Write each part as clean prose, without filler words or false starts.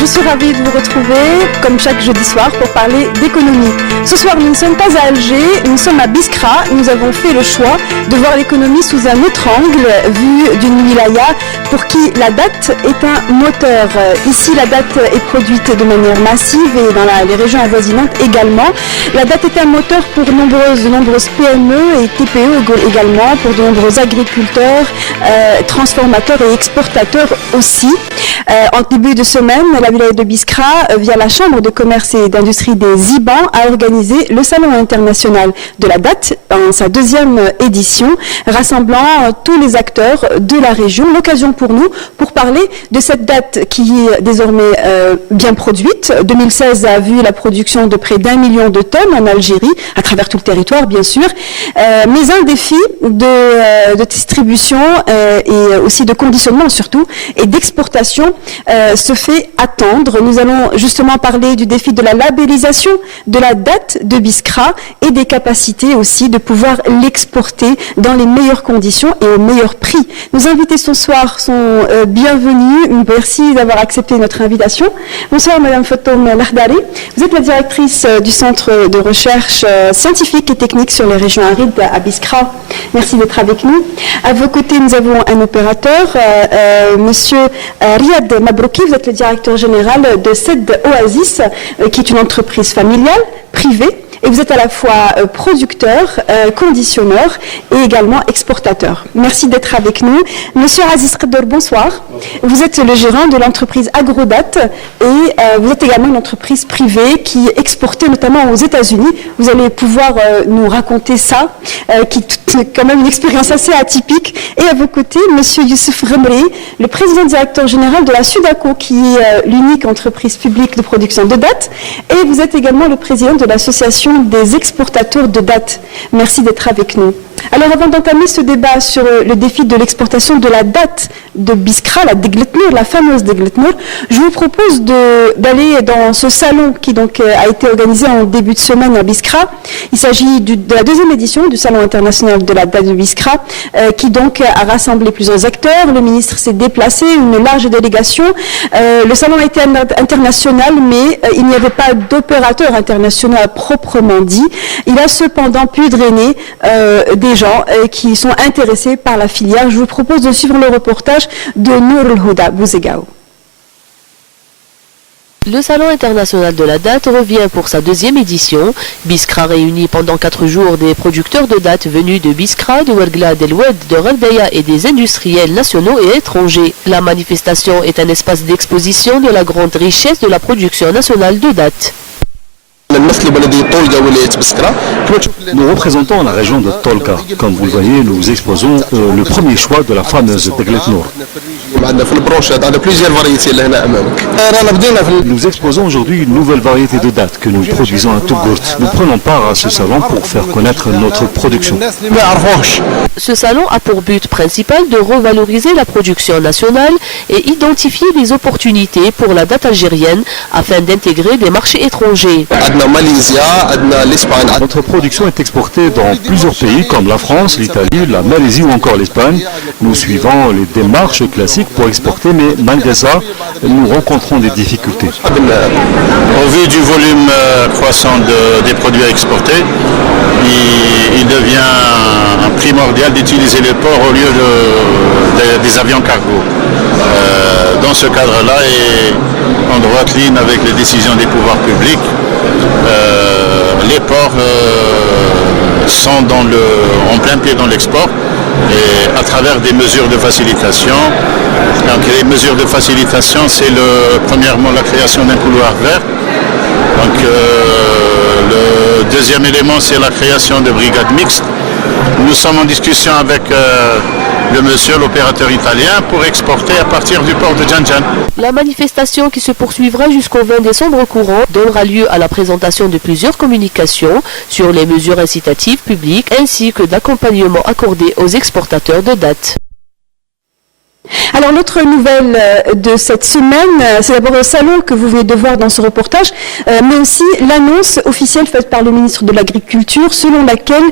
je suis ravie de vous retrouver, comme chaque jeudi soir, pour parler d'économie. Ce soir, nous ne sommes pas à Alger, nous sommes à Biskra. Nous avons fait le choix de voir l'économie sous un autre angle, vu d'une wilaya pour qui la date est un moteur. Ici, la date est produite de manière massive et dans les régions avoisinantes également. La date est un moteur pour de nombreuses PME et TPE également, pour de nombreux agriculteurs, transformateurs et exportateurs aussi. En début de semaine, la wilaya de Biskra, via la Chambre de commerce et d'industrie des IBAN, a organisé le Salon international de la date en sa deuxième édition, rassemblant tous les acteurs de la région. L'occasion pour nous pour parler de cette date qui est désormais bien produite. 2016 a vu la production de près d'1 million de tonnes en Algérie, à travers tout le territoire bien sûr, mais un défi de distribution et aussi de conditionnement surtout et d'exportation se fait attendre. Nous allons justement parler du défi de la labellisation de la date de Biskra et des capacités aussi de pouvoir l'exporter dans les meilleures conditions et au meilleur prix. Nos invités ce soir sont bienvenus. Merci d'avoir accepté notre invitation. Bonsoir Madame Fotoum Lahdari. Vous êtes la directrice du Centre de recherche scientifique et technique sur les régions arides à Biskra. Merci d'être avec nous. À vos côtés, nous avons un opérateur, Monsieur Riyad Mabrouki. Vous êtes le directeur général de Ced Oasis, qui est une entreprise familiale, privée. Et vous êtes à la fois producteur, conditionneur et également exportateur. Merci d'être avec nous. Monsieur Aziz Khedor, bonsoir. Vous êtes le gérant de l'entreprise Agrodat et vous êtes également une entreprise privée qui exportait notamment aux États-Unis. Vous allez pouvoir nous raconter ça, qui est quand même une expérience assez atypique. Et à vos côtés, Monsieur Youssef Remri, le président directeur général de la Sudaco, qui est l'unique entreprise publique de production de dates. Et vous êtes également le président de l'association des exportateurs de dates. Merci d'être avec nous. Alors avant d'entamer ce débat sur le défi de l'exportation de la date de Biskra, la Degletnour, la fameuse Degletnour, je vous propose d'aller dans ce salon qui donc a été organisé en début de semaine à Biskra. Il s'agit de la deuxième édition du Salon international de la date de Biskra qui donc a rassemblé plusieurs acteurs. Le ministre s'est déplacé, une large délégation. Le salon a été international, mais il n'y avait pas d'opérateur international proprement dit. Il a cependant pu drainer des gens qui sont intéressés par la filière. Je vous propose de suivre le reportage de Nour El-Houda Bouzegao. Le Salon international de la date revient pour sa deuxième édition. Biskra réunit pendant 4 jours des producteurs de dates venus de Biskra, de Ouergla, d'El-Oued, de Gherdaya et des industriels nationaux et étrangers. La manifestation est un espace d'exposition de la grande richesse de la production nationale de dates. Nous représentons la région de Tolga. Comme vous le voyez, nous exposons le premier choix de la fameuse Degletnour. Nous exposons aujourd'hui une nouvelle variété de dates que nous produisons à Tougourt. Nous prenons part à ce salon pour faire connaître notre production. Ce salon a pour but principal de revaloriser la production nationale et identifier les opportunités pour la date algérienne afin d'intégrer des marchés étrangers. Notre production est exportée dans plusieurs pays comme la France, l'Italie, la Malaisie ou encore l'Espagne. Nous suivons les démarches classiques pour exporter, mais malgré ça, nous rencontrons des difficultés. Au vu du volume croissant des produits à exporter, il devient primordial d'utiliser les ports au lieu des avions cargo. Dans ce cadre-là, et en droite ligne avec les décisions des pouvoirs publics, les ports sont en plein pied dans l'export et à travers des mesures de facilitation. Donc les mesures de facilitation, c'est premièrement la création d'un couloir vert. Donc le deuxième élément, c'est la création de brigades mixtes. Nous sommes en discussion avec l'opérateur italien, pour exporter à partir du port de Djanjan. La manifestation qui se poursuivra jusqu'au 20 décembre courant donnera lieu à la présentation de plusieurs communications sur les mesures incitatives publiques ainsi que d'accompagnement accordé aux exportateurs de dates. Alors l'autre nouvelle de cette semaine, c'est d'abord le salon que vous venez de voir dans ce reportage, mais aussi l'annonce officielle faite par le ministre de l'Agriculture selon laquelle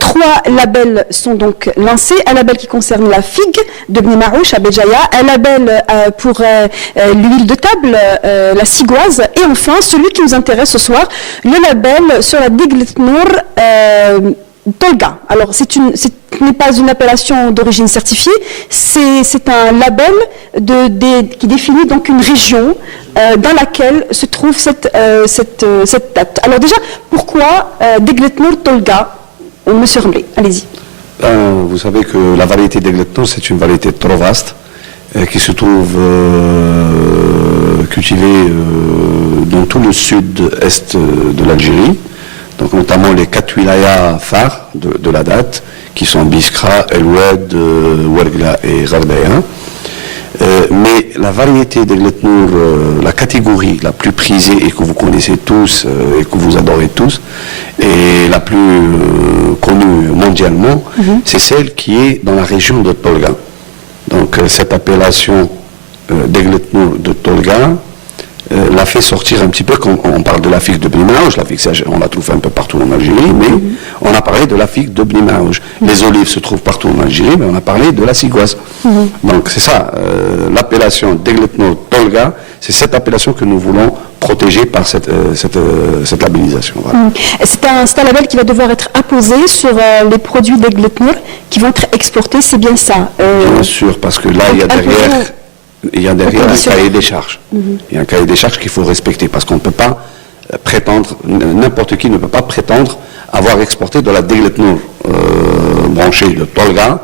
3 labels sont donc lancés. Un label qui concerne la figue de Bni Maouch à Béjaïa, un label pour l'huile de table, la cigoise, et enfin celui qui nous intéresse ce soir, le label sur la Diglet Nour Tolga. Alors, ce n'est pas une appellation d'origine certifiée, c'est un label qui définit donc une région dans laquelle se trouve cette date. Alors déjà, pourquoi Diglet Nour Tolga, Monsieur Remblé, allez-y. Vous savez que la variété Diglet Nour, c'est une variété trop vaste qui se trouve cultivée dans tout le sud-est de l'Algérie. Donc notamment les 4 wilayas phares de la date, qui sont Biskra, El Oued, Ouargla et Ghardaya. Mais la variété Diglet Nour, la catégorie la plus prisée et que vous connaissez tous et que vous adorez tous, et la plus connue mondialement, c'est celle qui est dans la région de Tolga. Donc cette appellation Diglet Nour de Tolga l'a fait sortir un petit peu, quand on parle de la figue de Bni Maouch, la figue on la trouve un peu partout en Algérie, mais on a parlé de la figue de Bni Maouch. Les olives se trouvent partout en Algérie, mais on a parlé de la cigoise. Donc c'est ça, l'appellation Diglet Nour Tolga, c'est cette appellation que nous voulons protéger par cette labellisation. Voilà. C'est un label qui va devoir être apposé sur les produits Diglet Nour qui vont être exportés, c'est bien ça Bien sûr, parce que là, il y a derrière un cahier des charges. Il y a un cahier des charges qu'il faut respecter, parce qu'on ne peut pas prétendre, n'importe qui ne peut pas prétendre avoir exporté de la Diglet Nour branchée de Tolga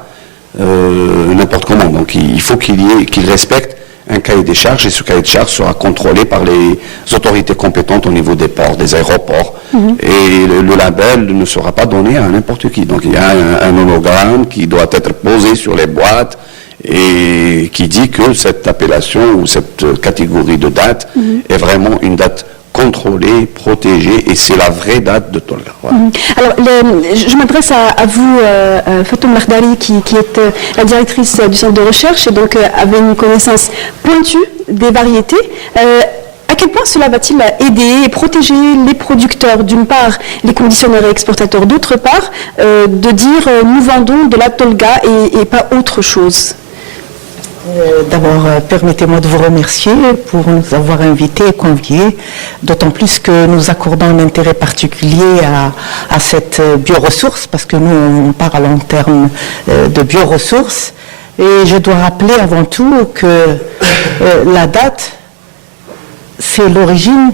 n'importe comment. Donc il faut qu'il respecte un cahier des charges, et ce cahier de charges sera contrôlé par les autorités compétentes au niveau des ports, des aéroports. Et le label ne sera pas donné à n'importe qui. Donc il y a un hologramme qui doit être posé sur les boîtes, et qui dit que cette appellation ou cette catégorie de date est vraiment une date contrôlée, protégée, et c'est la vraie date de Tolga. Voilà. Alors, je m'adresse à vous, Fatoum Lakhdari, qui est la directrice du centre de recherche, et donc avait une connaissance pointue des variétés. À quel point cela va-t-il aider et protéger les producteurs, d'une part les conditionneurs et exportateurs, d'autre part de dire nous vendons de la Tolga et pas autre chose? D'abord, permettez-moi de vous remercier pour nous avoir invités et conviés, d'autant plus que nous accordons un intérêt particulier à cette bioressource, parce que nous, on parle en termes de bioressources. Et je dois rappeler avant tout que la date, c'est l'origine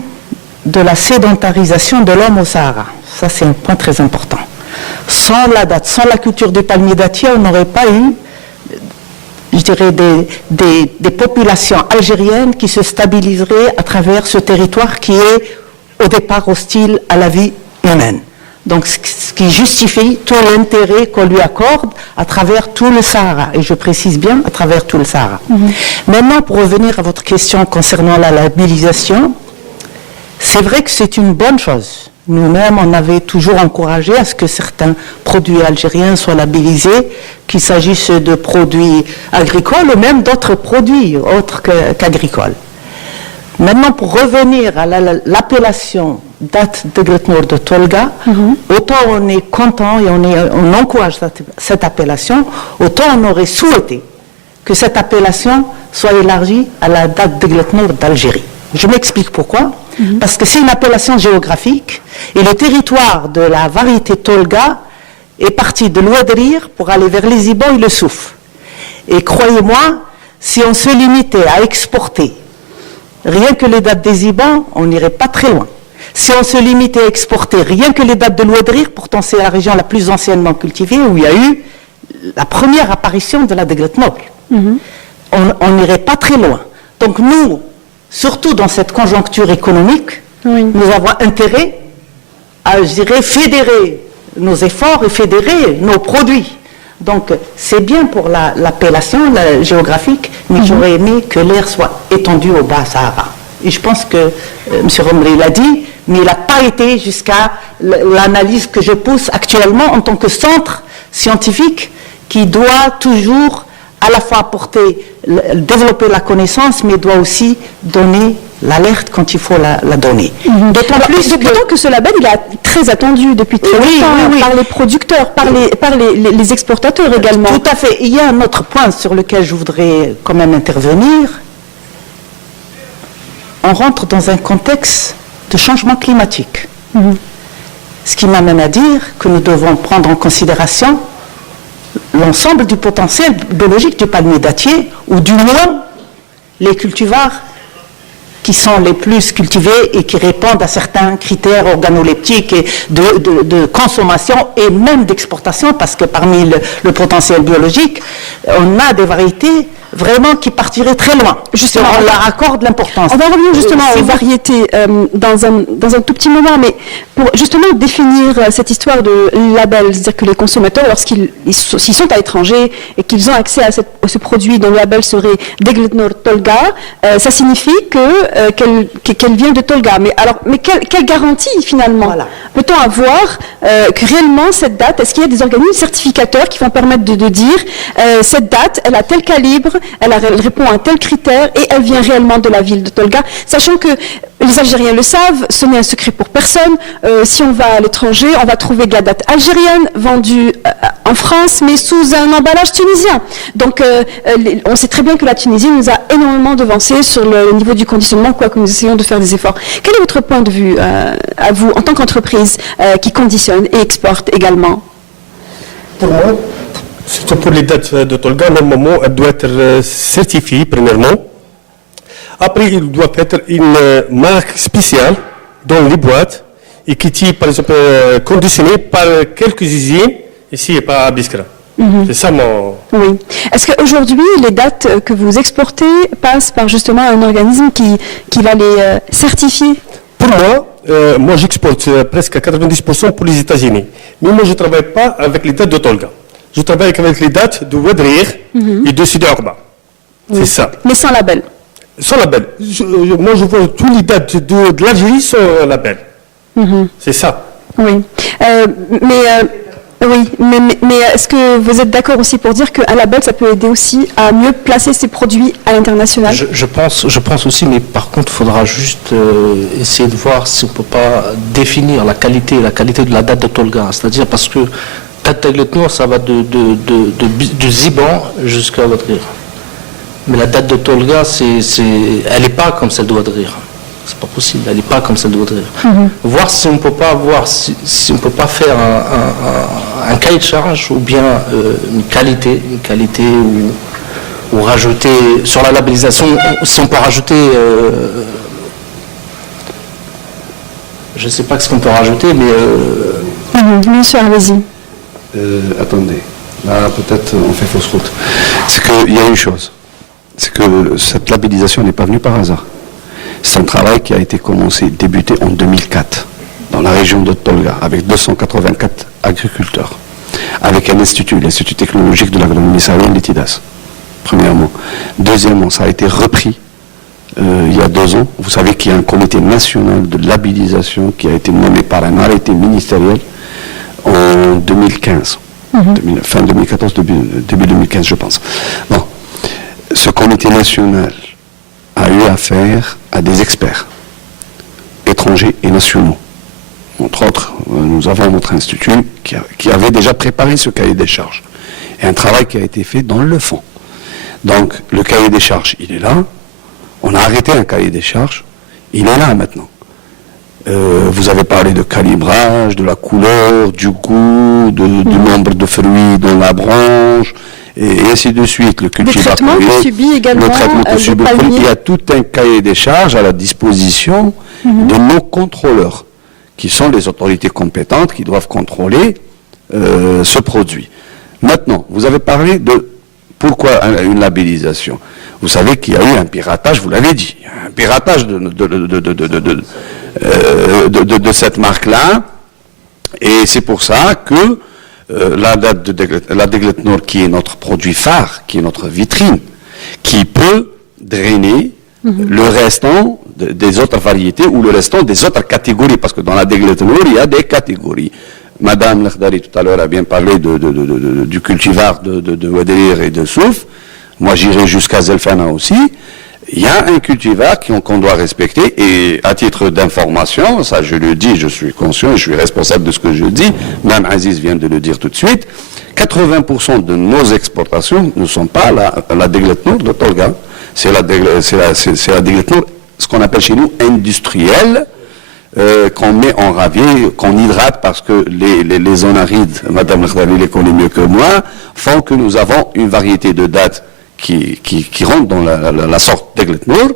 de la sédentarisation de l'homme au Sahara. Ça, c'est un point très important. Sans la date, sans la culture du palmier dattier, on n'aurait pas eu, je dirais, des populations algériennes qui se stabiliseraient à travers ce territoire qui est au départ hostile à la vie humaine. Donc ce qui justifie tout l'intérêt qu'on lui accorde à travers tout le Sahara, et je précise bien à travers tout le Sahara. Maintenant, pour revenir à votre question concernant la labellisation, c'est vrai que c'est une bonne chose. Nous-mêmes, on avait toujours encouragé à ce que certains produits algériens soient labellisés, qu'il s'agisse de produits agricoles ou même d'autres produits autres qu'agricoles. Maintenant, pour revenir à l'appellation date de Diglet Nour de Tolga, autant on est content et on encourage cette appellation, autant on aurait souhaité que cette appellation soit élargie à la date de Diglet Nour d'Algérie. Je m'explique pourquoi. Parce que c'est une appellation géographique et le territoire de la variété Tolga est parti de l'Ouadrir pour aller vers les Ibans et le Souf. Et croyez-moi, si on se limitait à exporter rien que les dates des Ibans, on n'irait pas très loin. Si on se limitait à exporter rien que les dates de l'Ouadrir, pourtant c'est la région la plus anciennement cultivée où il y a eu la première apparition de la Diglet Nour. On n'irait pas très loin. Donc nous, surtout dans cette conjoncture économique, nous avons intérêt à, je dirais, fédérer nos efforts et fédérer nos produits. Donc, c'est bien pour l'appellation géographique, mais j'aurais aimé que l'air soit étendu au Bas-Sahara. Et je pense que M. Remblé l'a dit, mais il n'a pas été jusqu'à l'analyse que je pousse actuellement en tant que centre scientifique qui doit toujours à la fois développer la connaissance, mais doit aussi donner l'alerte quand il faut la donner. D'autant que ce label il est très attendu depuis très longtemps par les producteurs, par les exportateurs également. Tout à fait. Il y a un autre point sur lequel je voudrais quand même intervenir. On rentre dans un contexte de changement climatique. Ce qui m'amène à dire que nous devons prendre en considération l'ensemble du potentiel biologique du palmier dattier, ou du moins les cultivars qui sont les plus cultivés et qui répondent à certains critères organoleptiques et de consommation et même d'exportation, parce que parmi le potentiel biologique, on a des variétés vraiment qui partiraient très loin. Justement, on leur accorde l'importance. On va revenir justement aux variétés dans un tout petit moment, mais pour justement définir cette histoire de label, c'est-à-dire que les consommateurs, lorsqu'ils sont à l'étranger et qu'ils ont accès à ce produit dont le label serait Degletnor Tolga, ça signifie qu'elle vient de Tolga. Mais quelle garantie finalement peut-on avoir que réellement cette date, est-ce qu'il y a des organismes certificateurs qui vont permettre de dire cette date, elle a tel calibre, elle répond à un tel critère et elle vient réellement de la ville de Tolga, sachant que les Algériens le savent, ce n'est un secret pour personne. Si on va à l'étranger, on va trouver de la date algérienne vendue en France, mais sous un emballage tunisien. Donc, on sait très bien que la Tunisie nous a énormément devancé sur le niveau du conditionnement, quoique nous essayons de faire des efforts. Quel est votre point de vue, à vous, en tant qu'entreprise qui conditionne et exporte également? Pour moi, surtout pour les dates de Tolga, normalement, elle doit être certifiée, premièrement. Après, il doit être une marque spéciale dans les boîtes et qui est, par exemple, conditionnée par quelques usines, ici et pas à Biskra. C'est ça mon... Oui. Est-ce qu'aujourd'hui, les dates que vous exportez passent par justement un organisme qui va les certifier? Pour moi, j'exporte presque à 90% pour les États-Unis. Mais moi, je ne travaille pas avec les dates de Tolga. Je travaille avec les dates de Wadrir et de Sidi Oqba. C'est ça. Mais sans label? Sans label. Moi, je vois tous les dates de l'Algérie sans label. C'est ça. Oui. Mais est-ce que vous êtes d'accord aussi pour dire qu'un label, ça peut aider aussi à mieux placer ses produits à l'international? Je pense aussi, mais par contre, il faudra juste essayer de voir si on ne peut pas définir la qualité de la date de Tolga. C'est-à-dire parce que date d'Egletnor, ça va de Ziban jusqu'à Wadrir. Mais la date de Tolga, elle n'est pas comme celle de Wadrir. C'est pas possible, elle n'est pas comme celle de Wadrir. Voir si on peut pas faire un cahier de charge ou bien une qualité ou rajouter sur la labellisation, si on peut rajouter, je ne sais pas ce qu'on peut rajouter, mais Bien sûr, allez-y. Attendez, là peut-être on fait fausse route. C'est qu'il y a une chose, c'est que cette labellisation n'est pas venue par hasard. C'est un travail qui a été débuté en 2004, dans la région de Tolga, avec 284 agriculteurs, avec un institut, l'Institut technologique de l'agronomie saharienne, l'ITIDAS, premièrement. Deuxièmement, ça a été repris il y a 2 ans. Vous savez qu'il y a un comité national de labellisation qui a été nommé par un arrêté ministériel en 2015, fin 2014, début 2015, je pense. Bon, ce comité national a eu affaire à des experts étrangers et nationaux. Entre autres, nous avons notre institut qui avait déjà préparé ce cahier des charges. Et un travail qui a été fait dans le fond. Donc, le cahier des charges, il est là. On a arrêté un cahier des charges. Il est là maintenant. Vous avez parlé de calibrage, de la couleur, du goût, du nombre de fruits dans la branche, et ainsi de suite. Le cultivar, traitements que subit également le palmier. Il y a tout un cahier des charges à la disposition de nos contrôleurs, qui sont les autorités compétentes qui doivent contrôler ce produit. Maintenant, vous avez parlé de pourquoi une labellisation. Vous savez qu'il y a eu un piratage, vous l'avez dit, un piratage de cette marque-là, et c'est pour ça que la Degletnor, qui est notre produit phare, qui est notre vitrine, qui peut drainer le restant des autres variétés ou le restant des autres catégories, parce que dans la Degletnor, il y a des catégories. Madame Lekhdari tout à l'heure a bien parlé du cultivar de Wadrir et de Souf. moi j'irai jusqu'à Zelfana aussi, il y a un cultivar qu'on doit respecter, et à titre d'information, ça je le dis, je suis conscient, je suis responsable de ce que je dis, même Aziz vient de le dire tout de suite, 80% de nos exportations ne sont pas la Degletnour de Tolga, c'est la Degletnour, ce qu'on appelle chez nous industrielle, qu'on met en ravier, qu'on hydrate, parce que les zones arides, Madame Khdavi les connaît mieux que moi, font que nous avons une variété de dattes qui rentre dans la sorte d'Egletnour,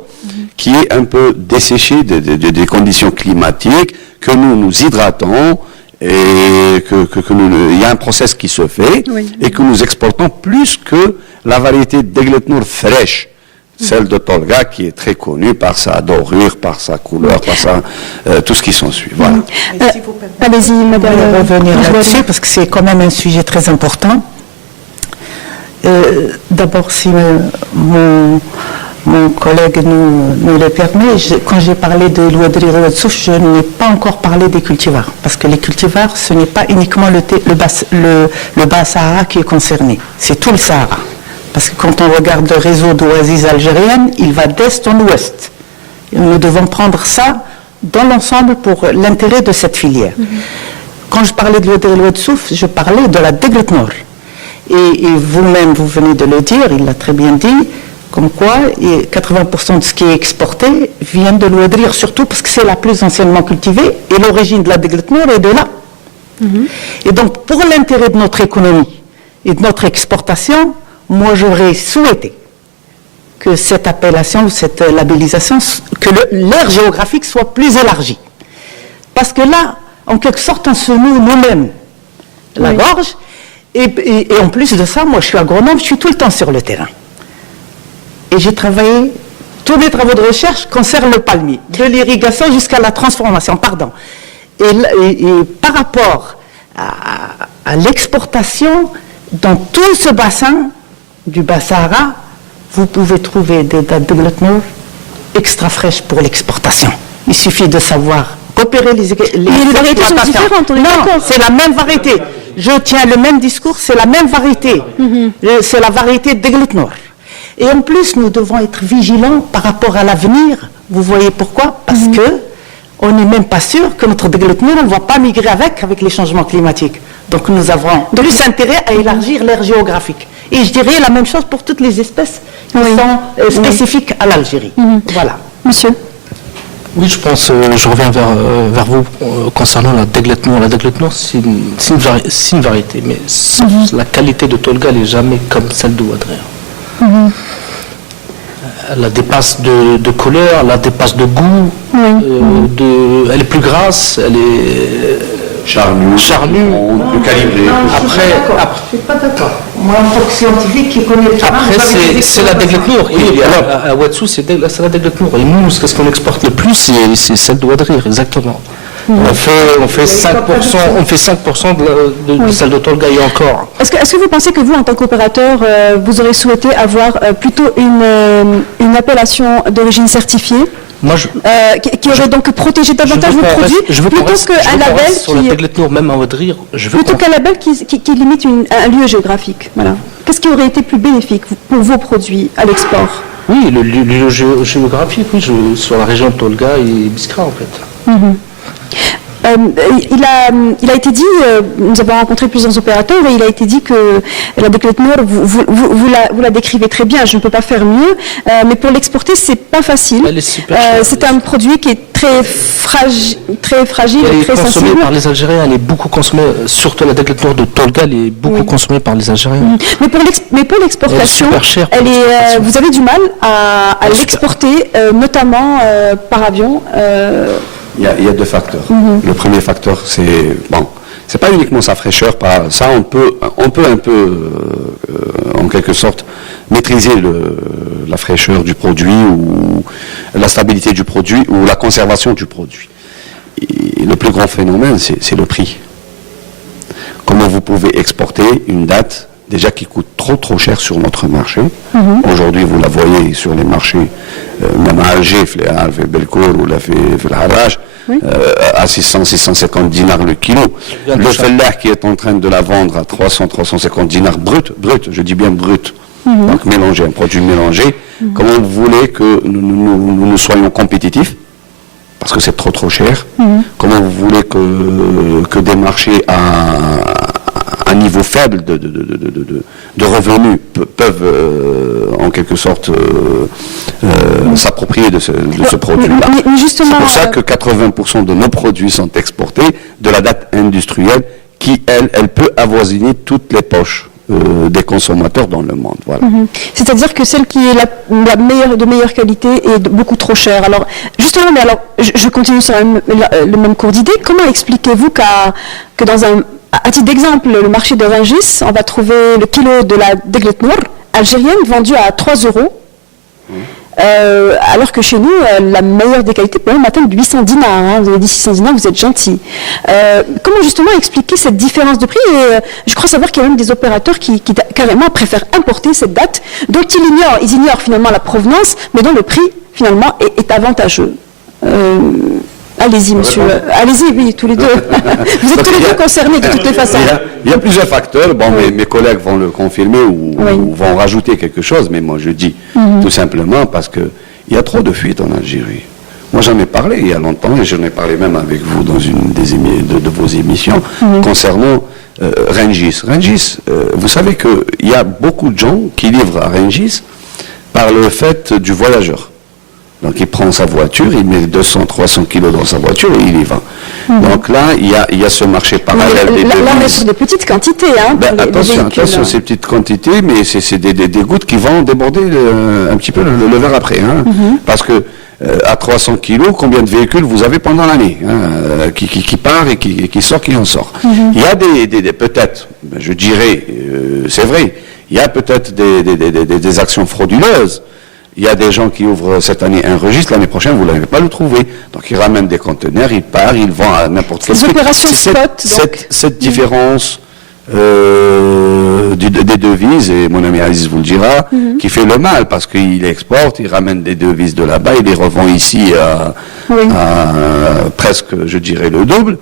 qui est un peu desséchée des conditions climatiques, que nous hydratons, et il y a un process qui se fait, et que nous exportons plus que la variété d'Egletnour fraîche, celle de Tolga, qui est très connue par sa dorure, par sa couleur, par tout ce qui s'ensuit. Voilà. Allez-y, madame. Je vais revenir là-dessus, parce que c'est quand même un sujet très important. D'abord, si mon collègue nous le permet, quand j'ai parlé de l'Ouadri Rouadsouf, je n'ai pas encore parlé des cultivars, parce que les cultivars, ce n'est pas uniquement le bas Sahara qui est concerné, c'est tout le Sahara. Parce que quand on regarde le réseau d'oasis algériennes, il va d'est en ouest. Et nous devons prendre ça dans l'ensemble pour l'intérêt de cette filière. Quand je parlais de l'Ouadri Rouadsouf, je parlais de la Degletnour. Et vous-même, vous venez de le dire, il l'a très bien dit, comme quoi 80% de ce qui est exporté vient de l'Ouadrir, surtout parce que c'est la plus anciennement cultivée, et l'origine de la Degletnour est de là. Et donc, pour l'intérêt de notre économie et de notre exportation, moi j'aurais souhaité que cette appellation ou cette labellisation, que l'aire géographique soit plus élargie. Parce que là, en quelque sorte, on se noue nous-mêmes la gorge. Et en plus de ça, moi je suis agronome, je suis tout le temps sur le terrain. Et j'ai travaillé, tous les travaux de recherche concernent le palmier, de l'irrigation jusqu'à la transformation, pardon. Et par rapport à l'exportation, dans tout ce bassin du Bas-Sahara, vous pouvez trouver des dattes de Degletnour extra fraîches pour l'exportation. Il suffit de savoir repérer les variétés sont différentes, on est d'accord. Non, c'est la même variété. Je tiens le même discours, c'est la même variété. C'est la variété d'Egletnour. Et en plus, nous devons être vigilants par rapport à l'avenir. Vous voyez pourquoi? Parce que on n'est même pas sûr que notre Degletnour, on ne va pas migrer avec les changements climatiques. Donc nous avons plus intérêt à élargir l'aire géographique. Et je dirais la même chose pour toutes les espèces qui sont spécifiques à l'Algérie. Voilà. Monsieur. Oui, je pense, je reviens vers vous concernant la Degletnour. La Degletnour, c'est une variété, mais la qualité de Tolga n'est jamais comme celle de Ouadrir. Elle a des passes de couleur, elle a des passes de goût, elle est plus grasse, elle est charnue, plus calibrée. Après, je ne suis pas d'accord. Moi, en tant que scientifique qui connaît le terrain, après, c'est la Degletnour. À Ouadsouf, c'est la Degletnour. Et nous, ce qu'on exporte le plus, c'est celle de Ouadrir, exactement. On fait 5% de celle de Tolga et encore. Est-ce que vous pensez que vous, en tant qu'opérateur, vous aurez souhaité avoir plutôt une appellation d'origine certifiée qui aurait donc protégé davantage vos produits plutôt qu'un label sur la Degletnour, même à Ouadrir, plutôt qu'un label qui limite un lieu géographique. Voilà. Qu'est-ce qui aurait été plus bénéfique pour vos produits à l'export? Oui, le lieu géographique, oui, sur la région de Tolga et Biskra en fait. Il a été dit, nous avons rencontré plusieurs opérateurs, et il a été dit que la Degletnour, vous la décrivez très bien, je ne peux pas faire mieux, mais pour l'exporter, c'est pas facile. Elle est super chère, c'est un produit qui est très fragile et très sensible. Elle est consommée par les Algériens, elle est beaucoup consommée, surtout la Degletnour de Tolga, elle est beaucoup consommée par les Algériens. Mais pour l'exportation, vous avez du mal à l'exporter, notamment par avion. Il y a deux facteurs. Le premier facteur, c'est pas uniquement sa fraîcheur, ça on peut un peu, en quelque sorte, maîtriser la fraîcheur du produit ou la stabilité du produit ou la conservation du produit. Et le plus grand phénomène, c'est le prix. Comment vous pouvez exporter une date déjà qui coûte trop cher sur notre marché. Aujourd'hui, vous la voyez sur les marchés, même à Alger, Belcour ou Harraj, à 600-650 dinars le kilo. Le fellah qui est en train de la vendre à 300-350 dinars brut, je dis bien brut, Donc mélanger, un produit mélangé. Comment vous voulez que nous soyons compétitifs? Parce que c'est trop cher. Comment vous voulez que des marchés à un niveau faible de revenus peuvent en quelque sorte s'approprier de ce produit-là. C'est pour ça que 80% de nos produits sont exportés de la date industrielle qui, elle peut avoisiner toutes les poches des consommateurs dans le monde. Voilà. C'est-à-dire que celle qui est de meilleure qualité est beaucoup trop chère. Alors, justement, mais alors, je continue sur le même cours d'idée. Comment expliquez-vous que dans à titre d'exemple, le marché de Rungis, on va trouver le kilo de la Deglet Nour algérienne vendu à 3 €, alors que chez nous, la meilleure des qualités peut même atteindre 800 dinars. Hein. Vous avez dit 600 dinars, vous êtes gentil. Comment justement expliquer cette différence de prix? Et je crois savoir qu'il y a même des opérateurs qui carrément préfèrent importer cette date, dont ils ignorent finalement la provenance, mais dont le prix finalement est avantageux. Allez-y, monsieur. Allez-y, oui, tous les deux. Vous êtes tous les deux concernés de toutes les façons. Il y a plusieurs facteurs. Bon, mes collègues vont le confirmer ou vont rajouter quelque chose, mais moi je dis tout simplement parce que il y a trop de fuites en Algérie. Moi j'en ai parlé il y a longtemps et j'en ai parlé même avec vous dans une de vos émissions concernant Rungis. Rungis, vous savez qu'il y a beaucoup de gens qui livrent à Rungis par le fait du voyageur. Donc il prend sa voiture, il met 200-300 kilos dans sa voiture et il y va. Donc là, il y a ce marché parallèle des devises. Là, on est sur des petites quantités. Hein, attention, ces petites quantités, mais c'est des gouttes qui vont déborder un petit peu le verre après. Hein, parce que à 300 kilos, combien de véhicules vous avez pendant l'année qui part et qui sort, qui en sort. Il y a peut-être, je dirais, c'est vrai, il y a peut-être des actions frauduleuses. Il y a des gens qui ouvrent cette année un registre, l'année prochaine, vous n'allez pas le trouver. Donc, ils ramènent des conteneurs, ils partent, ils vont à n'importe quel... Des opérations spot, cette différence des devises, et mon ami Aziz vous le dira, qui fait le mal, parce qu'il exporte, il ramène des devises de là-bas, il les revend ici à presque, je dirais, le double.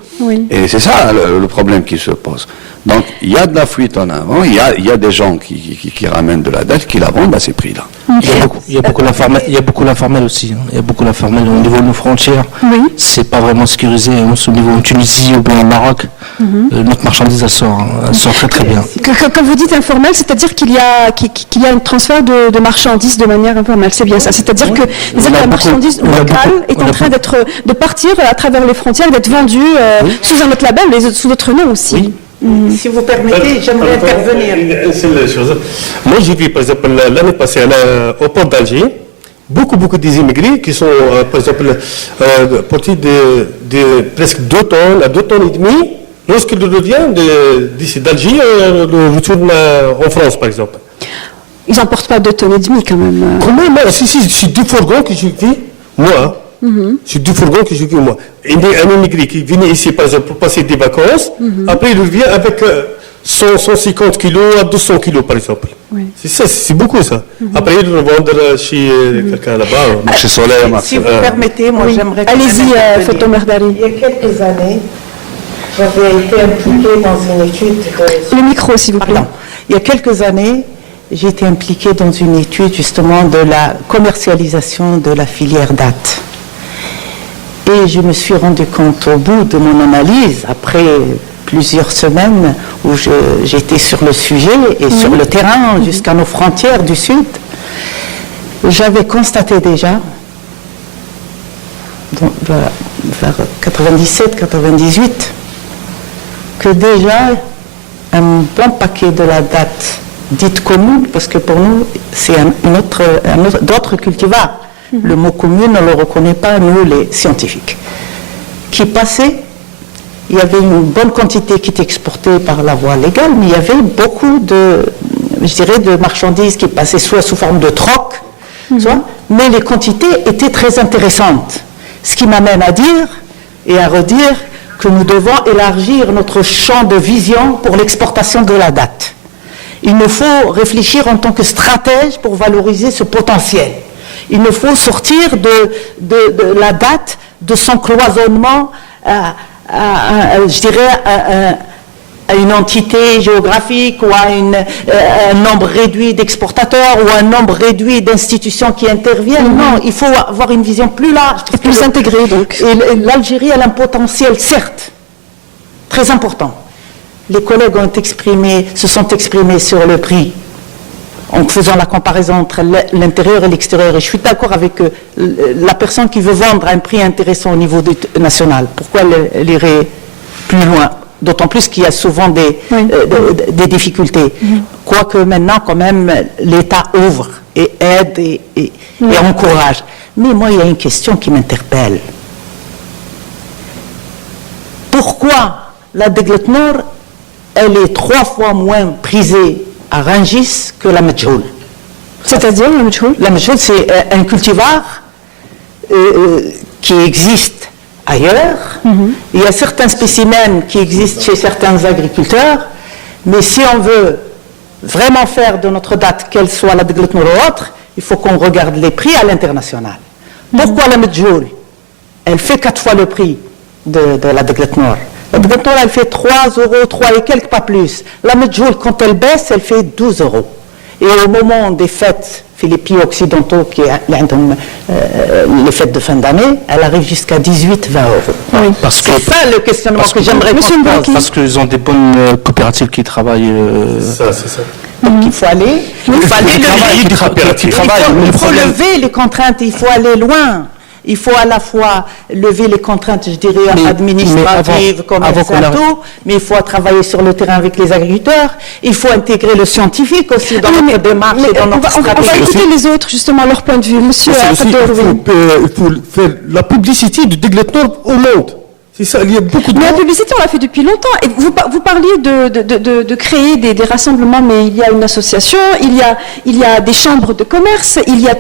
Et c'est ça le problème qui se pose. Donc, il y a de la fuite en avant, il y a des gens qui ramènent de la dette, qui la vendent à ces prix-là. Il y a beaucoup l'informel aussi. Hein. Il y a beaucoup l'informel au niveau de nos frontières. C'est pas vraiment sécurisé. Au niveau en Tunisie ou bien au Maroc, notre marchandise, elle sort très très bien. Quand vous dites informel, c'est-à-dire qu'il y a un transfert de marchandises de manière informelle. C'est bien ça. C'est-à-dire que la marchandise locale est en train de partir à travers les frontières, d'être vendue sous un autre label, mais sous d'autres noms aussi. Si vous permettez, j'aimerais intervenir. Une seule chose. Moi, j'ai vu, par exemple, l'année passée, au port d'Alger, beaucoup des immigrés qui sont, par exemple, portés de presque 2 tonnes à 2 tonnes et demie. Lorsqu'ils reviennent d'ici d'Alger, retournent en France, par exemple. Ils n'emportent pas 2 tonnes et demie, quand même. Comment? C'est 2 fourgons que j'ai vu, moi. C'est 2 fourgons que j'ai vu, moi. Un immigré qui venait ici, par exemple, pour passer des vacances, après il revient avec 150 kilos à 200 kilos, par exemple. C'est ça, c'est beaucoup, ça. Après, ils le revendent chez quelqu'un là-bas, chez Solaire. Si vous permettez, moi, j'aimerais... Allez-y, Fatou Merdari. Il y a quelques années, j'avais été impliquée dans une étude... Le micro, s'il vous plaît. Pardon. Il y a quelques années, j'ai été impliquée dans une étude, justement, de la commercialisation de la filière date. Et je me suis rendu compte au bout de mon analyse, après plusieurs semaines où j'étais sur le sujet et sur le terrain jusqu'à nos frontières du Sud, j'avais constaté déjà, vers 97-98, que déjà un bon paquet de la date dite commune, parce que pour nous c'est d'autres cultivars. Le mot commune, on ne le reconnaît pas, nous, les scientifiques. Qui passait, il y avait une bonne quantité qui était exportée par la voie légale, mais il y avait beaucoup de marchandises qui passaient soit sous forme de troc, mais les quantités étaient très intéressantes. Ce qui m'amène à dire et à redire que nous devons élargir notre champ de vision pour l'exportation de la date. Il nous faut réfléchir en tant que stratège pour valoriser ce potentiel. Il nous faut sortir de la date, de son cloisonnement, je dirais, à une entité géographique ou à un nombre réduit d'exportateurs ou un nombre réduit d'institutions qui interviennent. Non, il faut avoir une vision plus large. Et plus intégrée, donc. Et l'Algérie, elle a un potentiel, certes, très important. Les collègues se sont exprimés sur le prix en faisant la comparaison entre l'intérieur et l'extérieur. Et je suis d'accord avec la personne qui veut vendre à un prix intéressant au niveau national. Pourquoi elle irait plus loin? D'autant plus qu'il y a souvent des difficultés. Quoique maintenant, quand même, l'État ouvre et aide et encourage. Mais moi, il y a une question qui m'interpelle. Pourquoi la Deglet Nord, elle est 3 fois moins prisée à Rungis que la Medjoul? C'est-à-dire la Medjoul? La Medjoul, c'est un cultivar qui existe ailleurs. Il y a certains spécimens qui existent chez certains agriculteurs, mais si on veut vraiment faire de notre date, qu'elle soit la Deglet Nord ou autre, il faut qu'on regarde les prix à l'international. Pourquoi la Medjoul? Elle fait 4 fois le prix de la Deglet Nord. La Deglet Nord, elle fait 3 euros, 3 et quelques, pas plus. La Medjoul, quand elle baisse, elle fait 12 euros. Et au moment des fêtes, les pays occidentaux, qui les fêtes de fin d'année, elle arrive jusqu'à 18-20 euros. Oui. C'est ça le questionnement que j'aimerais qu'on se pose. Parce qu'ils ont des bonnes coopératives qui travaillent. Ça, c'est ça. Donc il faut aller lever les contraintes, il faut aller loin. Il faut à la fois lever les contraintes, je dirais, administratives, commerciales, mais il faut travailler sur le terrain avec les agriculteurs. Il faut intégrer le scientifique aussi dans notre démarche et dans notre stratégie. On va écouter les autres, justement, leur point de vue. Monsieur il faut faire la publicité du Deglet Nord au monde. C'est ça, il y a beaucoup de... Mais la publicité, on l'a fait depuis longtemps. Et vous parliez de créer des rassemblements, mais il y a une association, il y a des chambres de commerce, il y a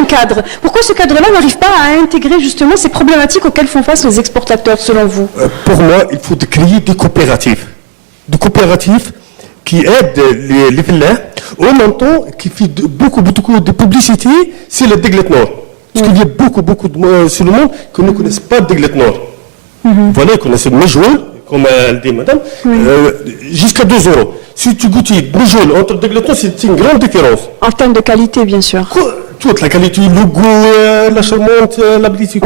un cadre. Pourquoi ce cadre-là n'arrive pas à intégrer justement ces problématiques auxquelles font face les exportateurs, selon vous? Pour moi, il faut créer des coopératives. Des coopératives qui aident les villas, en même temps, qui font beaucoup de publicité, c'est le Deglet Nord. Parce qu'il y a beaucoup de gens sur le monde qui ne connaissent pas le Deglet Nord. Voilà, ils connaissent le Medjoul, comme elle dit madame, jusqu'à 2 euros. Si tu goûtes Medjoul entre Deglet Nord, c'est une grande différence. En termes de qualité, bien sûr. Toute la qualité, le goût, la charmante, l'habilité.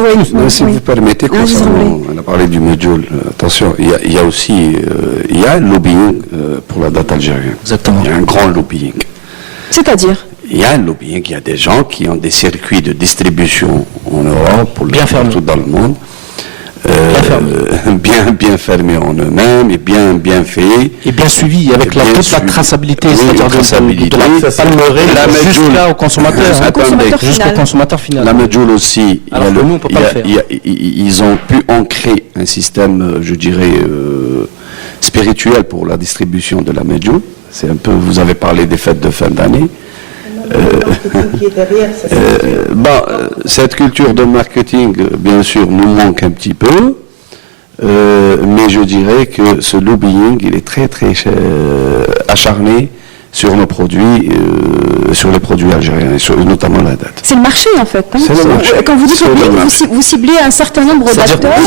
Si vous permettez, on a parlé du Medjoul, attention, il y a aussi un lobbying pour la date algérienne. Exactement. Il y a un grand lobbying. C'est-à-dire? Il y a un lobbying, il y a des gens qui ont des circuits de distribution en Europe, pour partout dans le monde. Bien fermés en eux-mêmes et bien faits. Et bien suivis avec la traçabilité, c'est-à-dire de la palmeraie jusqu'au consommateur final. La Medjoul aussi, nous, on peut pas le faire. Ils ont pu ancrer un système, je dirais, spirituel pour la distribution de la Medjoul. C'est un peu, vous avez parlé des fêtes de fin d'année. Cette culture de marketing, bien sûr, nous manque un petit peu, mais je dirais que ce lobbying, il est très acharné sur nos produits, sur les produits algériens, et notamment la date. C'est le marché, en fait. Hein. C'est le marché. Quand vous dites lobbying, vous ciblez un certain nombre d'acteurs,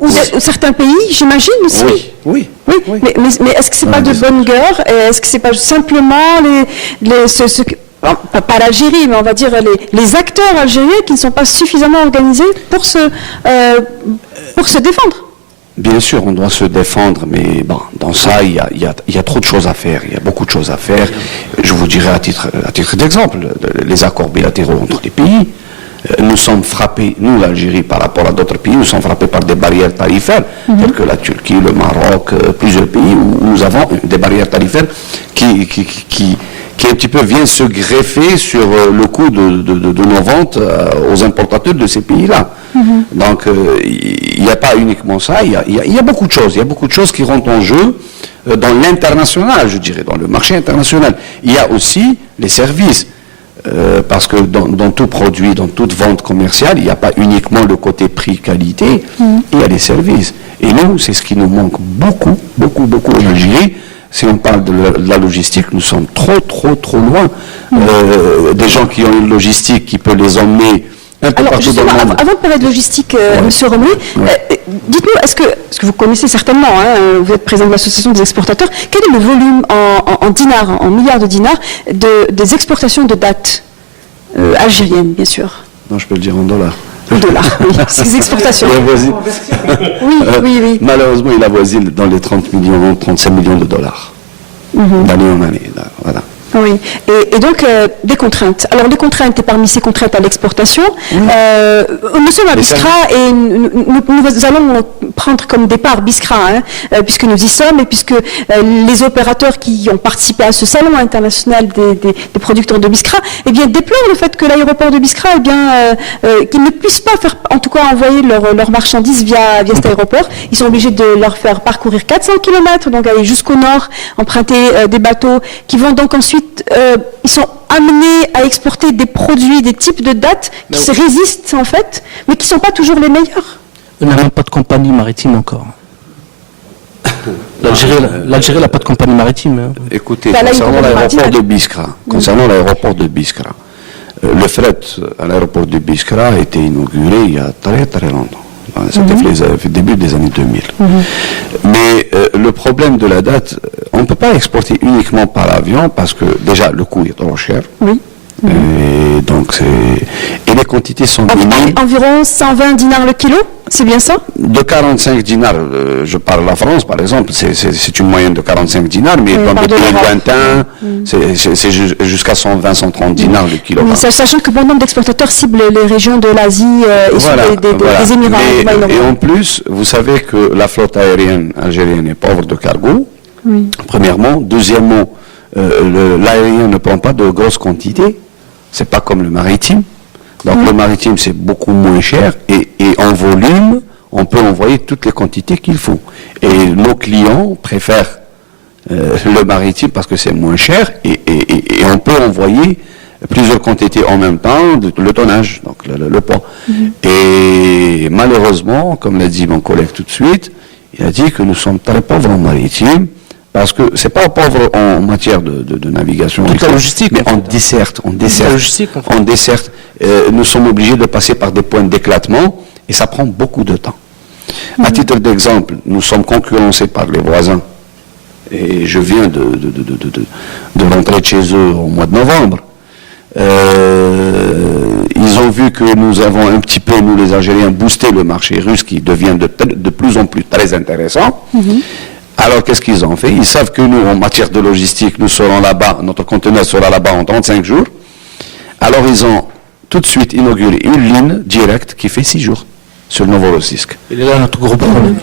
ou certains pays, j'imagine aussi. Oui. Mais est-ce que c'est pas de bonne guerre? Est-ce que c'est pas simplement pas l'Algérie, mais on va dire les acteurs algériens qui ne sont pas suffisamment organisés pour se défendre? Bien sûr, on doit se défendre, mais bon, dans ça, il y a trop de choses à faire. Il y a beaucoup de choses à faire. Je vous dirais à titre d'exemple, les accords bilatéraux entre les pays. Nous sommes frappés, nous, l'Algérie, par rapport à d'autres pays, nous sommes frappés par des barrières tarifaires, telles que la Turquie, le Maroc, plusieurs pays où nous avons des barrières tarifaires qui un petit peu viennent se greffer sur le coût de nos ventes aux importateurs de ces pays-là. Donc, il n'y a pas uniquement ça, il y a beaucoup de choses. Il y a beaucoup de choses qui rentrent en jeu dans l'international, je dirais, dans le marché international. Il y a aussi les services. Parce que dans tout produit, dans toute vente commerciale, il n'y a pas uniquement le côté prix-qualité, il y a les services. Et nous, c'est ce qui nous manque beaucoup en Algérie. Si on parle de la logistique, nous sommes trop loin. Des gens qui ont une logistique qui peut les emmener Un peu Alors partout justement, dans le monde. avant de parler de logistique, Monsieur Romelu, dites-nous, est-ce que vous connaissez certainement, vous êtes président de l'association des exportateurs, quel est le volume en dinars, en milliards de dinars, des exportations de dattes algériennes, bien sûr? Non, je peux le dire en dollars. En dollars, oui, ces exportations. Il avoisine. Oui. Malheureusement, il avoisine dans les 30 millions, 35 millions de dollars. D'année en année, là, voilà. Oui, et donc des contraintes. Alors les contraintes, et parmi ces contraintes à l'exportation, nous sommes à Biskra et nous allons prendre comme départ Biskra, puisque nous y sommes et puisque les opérateurs qui ont participé à ce salon international des producteurs de Biskra, eh bien déplorent le fait que l'aéroport de Biskra, eh bien, qu'ils ne puissent pas faire, en tout cas envoyer leurs marchandises via cet aéroport. Ils sont obligés de leur faire parcourir 400 km, donc aller jusqu'au nord, emprunter des bateaux qui vont donc ensuite ils sont amenés à exporter des produits, des types de dattes qui se résistent en fait, mais qui ne sont pas toujours les meilleurs. On n'a même pas de compagnie maritime encore. L'Algérie n'a pas de compagnie maritime. Hein. Écoutez, concernant l'aéroport de Biskra, le fret à l'aéroport de Biskra a été inauguré il y a très très longtemps. C'était le début des années 2000. Mais le problème de la date, on ne peut pas exporter uniquement par avion parce que déjà le coût est trop cher. Et donc et les quantités sont minimes. Environ 120 dinars le kilo, c'est bien ça? De 45 dinars, je parle la France par exemple, c'est une moyenne de 45 dinars, mais dans des pays lointains, c'est jusqu'à 120-130 dinars le kilo. Mais sachant que bon nombre d'exportateurs ciblent les régions de l'Asie et des Émirats. Et en plus, vous savez que la flotte aérienne algérienne est pauvre de cargo, premièrement. Deuxièmement, l'aérien ne prend pas de grosses quantités, c'est pas comme le maritime. Donc le maritime c'est beaucoup moins cher et en volume on peut envoyer toutes les quantités qu'il faut. Et nos clients préfèrent le maritime parce que c'est moins cher et on peut envoyer plusieurs quantités en même temps, le tonnage, donc le poids. Et malheureusement, comme l'a dit mon collègue tout de suite, il a dit que nous sommes très pauvres en maritime. Parce que c'est pas pauvre en matière de navigation, toute la logistique, mais on desserte. Nous sommes obligés de passer par des points d'éclatement et ça prend beaucoup de temps. À titre d'exemple, nous sommes concurrencés par les voisins et je viens de rentrer de chez eux au mois de novembre. Ils ont vu que nous avons un petit peu, nous les Algériens, boosté le marché russe qui devient de plus en plus très intéressant. Alors, qu'est-ce qu'ils ont fait? Ils savent que nous, en matière de logistique, nous serons là-bas, notre conteneur sera là-bas en 35 jours. Alors, ils ont tout de suite inauguré une ligne directe qui fait 6 jours sur Novorossiysk. Et là, notre gros problème.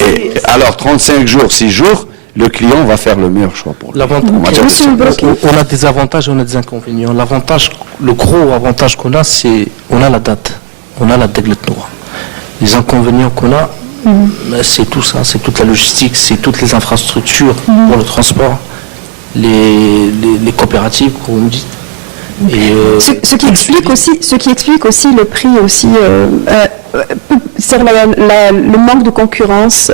Et alors, 35 jours, 6 jours, le client va faire le meilleur choix pour lui. On a des avantages et on a des inconvénients. L'avantage, le gros avantage qu'on a, c'est on a la date. On a la déglette noire. Les inconvénients qu'on a, c'est tout ça, c'est toute la logistique, c'est toutes les infrastructures pour le transport, les coopératives, comme vous me dites. Et ce qui explique aussi le prix aussi, c'est le manque de concurrence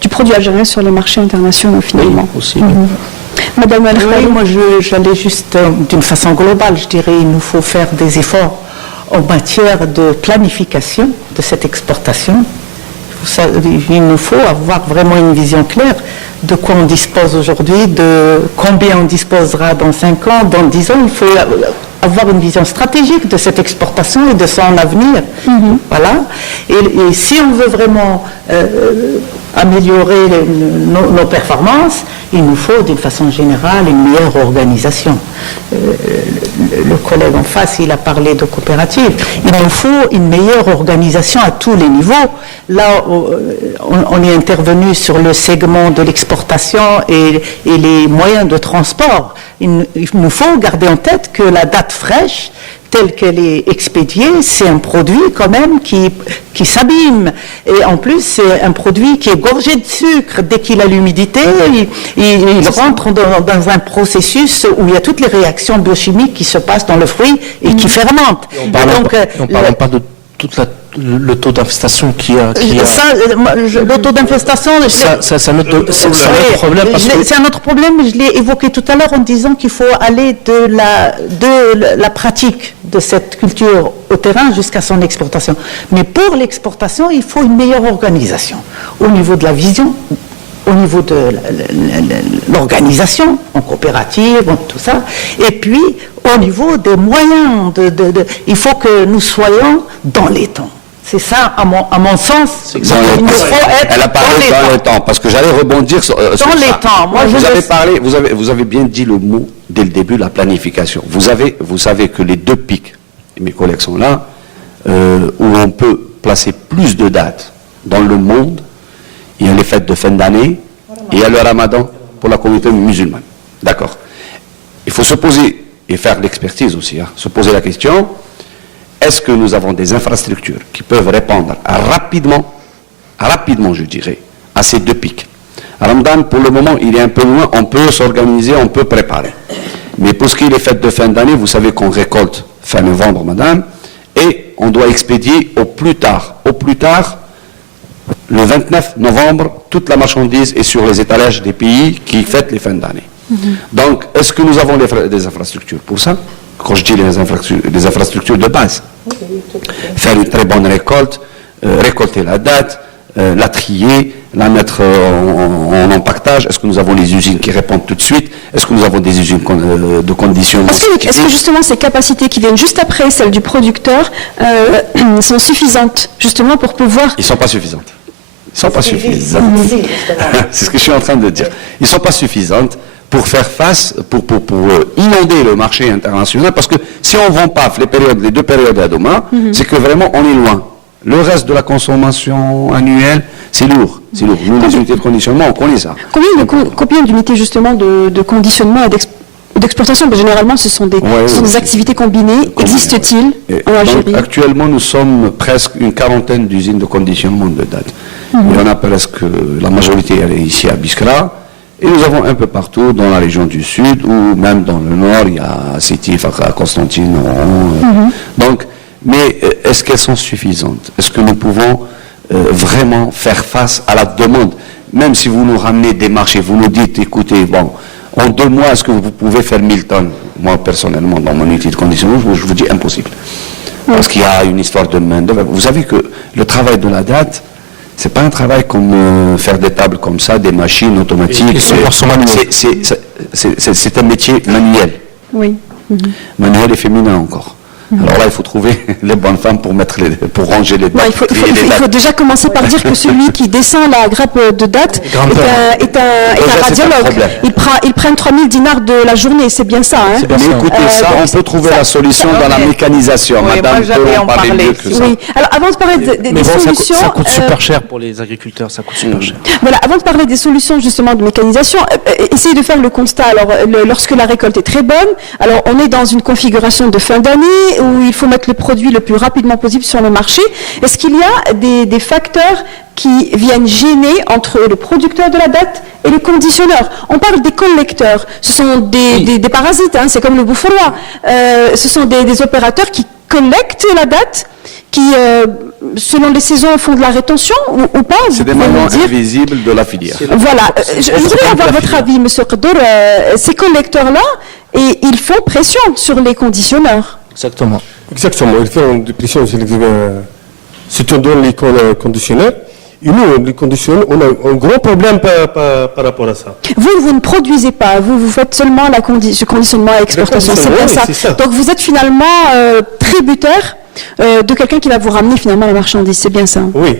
du produit algérien sur les marchés internationaux finalement. Oui, aussi. Madame Al-Khali, moi j'allais juste d'une façon globale, je dirais, il nous faut faire des efforts en matière de planification de cette exportation. Il nous faut avoir vraiment une vision claire de quoi on dispose aujourd'hui, de combien on disposera dans 5 ans, dans 10 ans. Il faut avoir une vision stratégique de cette exportation et de son avenir. Voilà. Et si on veut vraiment améliorer nos performances, il nous faut d'une façon générale une meilleure organisation. Le collègue en face, il a parlé de coopérative. Il nous faut une meilleure organisation à tous les niveaux. Là, on est intervenu sur le segment de l'exportation et les moyens de transport. Il nous faut garder en tête que la date fraîche, telle qu'elle est expédiée, c'est un produit quand même qui s'abîme. Et en plus, c'est un produit qui est gorgé de sucre. Dès qu'il a l'humidité, il rentre dans un processus où il y a toutes les réactions biochimiques qui se passent dans le fruit et qui fermentent. On ne parle pas le taux d'infestation qu'il y a. Le taux d'infestation, c'est un autre problème. C'est un autre problème, je l'ai évoqué tout à l'heure en disant qu'il faut aller de la pratique de cette culture au terrain jusqu'à son exportation. Mais pour l'exportation, il faut une meilleure organisation au niveau de la vision, au niveau de l'organisation, en coopérative, tout ça, et puis au niveau des moyens. Il faut que nous soyons dans les temps. C'est ça, à mon sens. Elle a parlé dans les temps, parce que j'allais rebondir sur dans ça. Les temps. Moi, vous avez bien dit le mot dès le début, la planification. Vous savez que les 2 pics, et mes collègues sont là, où on peut placer plus de dates dans le monde. Il y a les fêtes de fin d'année, et il y a le ramadan pour la communauté musulmane. D'accord. Il faut se poser, et faire l'expertise aussi, se poser la question, est-ce que nous avons des infrastructures qui peuvent répondre rapidement je dirais, à ces 2 pics. Ramadan, pour le moment, il est un peu loin, on peut s'organiser, on peut préparer. Mais pour ce qui est des fêtes de fin d'année, vous savez qu'on récolte fin novembre, madame, et on doit expédier au plus tard, le 29 novembre, toute la marchandise est sur les étalages des pays qui fêtent les fins d'année. Donc, est-ce que nous avons des infrastructures pour ça? Quand je dis des infrastructures de base, faire une très bonne récolte, récolter la date, la trier, la mettre en empaquetage. Est-ce que nous avons les usines qui répondent tout de suite? Est-ce que nous avons des usines de conditionnement? Est-ce que justement ces capacités qui viennent juste après celles du producteur sont suffisantes justement pour pouvoir... Ils ne sont pas suffisantes. Ils ne sont pas suffisantes. C'est ce que je suis en train de dire. Ils ne sont pas suffisantes pour faire face, pour inonder le marché international, parce que si on ne vend pas les 2 périodes à demain, c'est que vraiment on est loin. Le reste de la consommation annuelle, c'est lourd. Nous, les unités de conditionnement, on connaît ça. Combien d'unités justement de conditionnement et d'exploitation? Généralement, ce sont des activités combinées. Existe-t-il en Algérie? Actuellement, nous sommes presque une 40aine d'usines de conditionnement de date. Il y en a presque, la majorité elle est ici à Biskra. Et nous avons un peu partout dans la région du Sud, ou même dans le Nord, il y a Sétif, à Constantine. Donc, mais est-ce qu'elles sont suffisantes? Est-ce que nous pouvons vraiment faire face à la demande? Même si vous nous ramenez des marchés, vous nous dites, écoutez, bon, en 2 mois, est-ce que vous pouvez faire 1000 tonnes? Moi, personnellement, dans mon unité de conditionnement, je vous dis impossible. Parce qu'il y a une histoire de main-d'œuvre. Vous savez que le travail de la date, c'est pas un travail comme faire des tables comme ça, des machines automatiques. C'est un métier manuel. Oui. Manuel et féminin encore. Alors là, il faut trouver les bonnes femmes pour ranger les dates. Il faut déjà commencer par dire que celui qui descend la grappe de dates est un radiologue. Ils prennent 3000 dinars de la journée, c'est bien ça. Mais écoutez, on peut trouver la solution dans la mécanisation. Madame peut en parler mieux que ça. Oui. Alors, avant de parler des solutions... Ça coûte super cher pour les agriculteurs, ça coûte super cher. Voilà, avant de parler des solutions justement de mécanisation, essayez de faire le constat. Alors, lorsque la récolte est très bonne, alors on est dans une configuration de fin d'année, où il faut mettre le produit le plus rapidement possible sur le marché. Est-ce qu'il y a des facteurs qui viennent gêner entre le producteur de la date et le conditionneur? On parle des collecteurs. Ce sont des parasites, c'est comme le bouffon-roi. Ce sont des opérateurs qui collectent la date, qui, selon les saisons, font de la rétention ou pas? C'est des maillons invisibles de la filière. Voilà. Je voudrais avoir votre avis, M. Qaddour. Ces collecteurs-là, et ils font pression sur les conditionneurs. Exactement, ils font des pressions sur les conditionneurs. Et nous, les conditionneurs, on a un gros problème par rapport à ça. Vous ne produisez pas, vous faites seulement ce conditionnement à exportation, c'est bien ça. Donc vous êtes finalement tributaire de quelqu'un qui va vous ramener finalement la marchandise, c'est bien ça. Oui.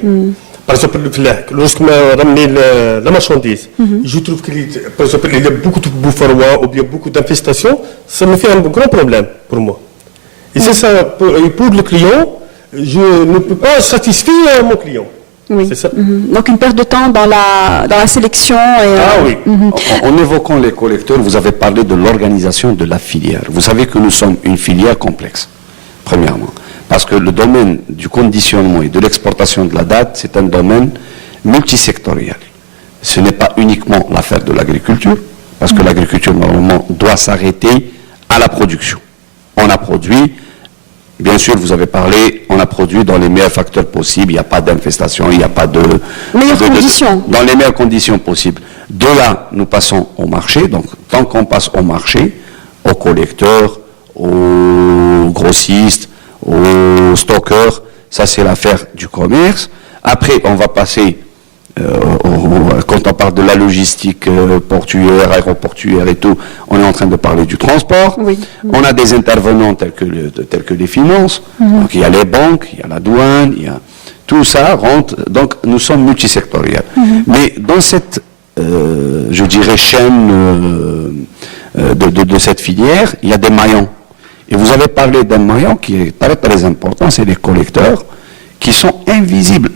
Par exemple, lorsqu'on m'a ramené la marchandise, je trouve qu'il y a beaucoup de bouffarois ou bien beaucoup d'infestations, ça me fait un grand problème pour moi. Et c'est ça, pour le client, je ne peux pas satisfaire mon client. Oui. C'est ça. Donc une perte de temps dans la sélection. Oui. En évoquant les collecteurs, vous avez parlé de l'organisation de la filière. Vous savez que nous sommes une filière complexe, premièrement. Parce que le domaine du conditionnement et de l'exportation de la date, c'est un domaine multisectoriel. Ce n'est pas uniquement l'affaire de l'agriculture, parce que l'agriculture, normalement, doit s'arrêter à la production. On a produit, Bien sûr, vous avez parlé, on a produit dans les meilleurs facteurs possibles, il n'y a pas d'infestation, il n'y a pas de... Meilleures conditions. Dans les meilleures conditions possibles. De là, nous passons au marché. Donc, tant qu'on passe au marché, aux collecteurs, aux grossistes, aux stockeurs, ça c'est l'affaire du commerce. Après, on va passer, quand on parle de la logistique portuaire, aéroportuaire et tout, on est en train de parler du transport. Oui. On a des intervenants tels que les finances. Donc il y a les banques, il y a la douane, il y a... Tout ça rentre, donc nous sommes multisectoriels. Mais dans cette, je dirais, chaîne de cette filière, il y a des maillons. Et vous avez parlé d'un maillon qui est très très important, c'est les collecteurs, qui sont invisibles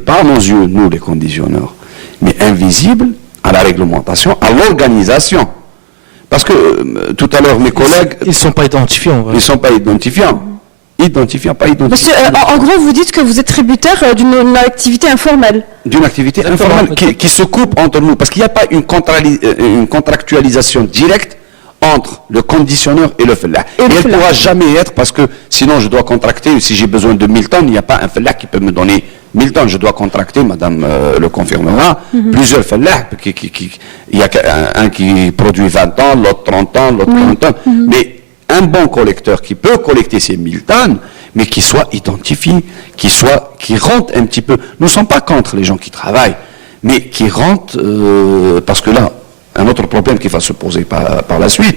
pas à nos yeux, nous les conditionneurs, mais invisibles à la réglementation, à l'organisation. Parce que tout à l'heure, mes collègues... Ils ne sont pas identifiants. Ils ne sont pas identifiants. Identifiants, pas identifiants. Monsieur, en gros, vous dites que vous êtes tributaire d'une activité informelle. D'une activité informelle qui se coupe entre nous. Parce qu'il n'y a pas une contractualisation directe entre le conditionneur et le fellah. Et elle ne pourra jamais être, parce que sinon je dois contracter, si j'ai besoin de 1000 tonnes, il n'y a pas un fellah qui peut me donner 1000 tonnes. Je dois contracter, madame le confirmera, plusieurs fellahs. Il y a un qui produit 20 tonnes, l'autre 30 tonnes, l'autre 30 tonnes. Mais un bon collecteur qui peut collecter ces 1000 tonnes, mais qui soit identifié, qui rentre un petit peu. Nous ne sommes pas contre les gens qui travaillent, mais qui rentrent, parce que là, un autre problème qui va se poser par la suite,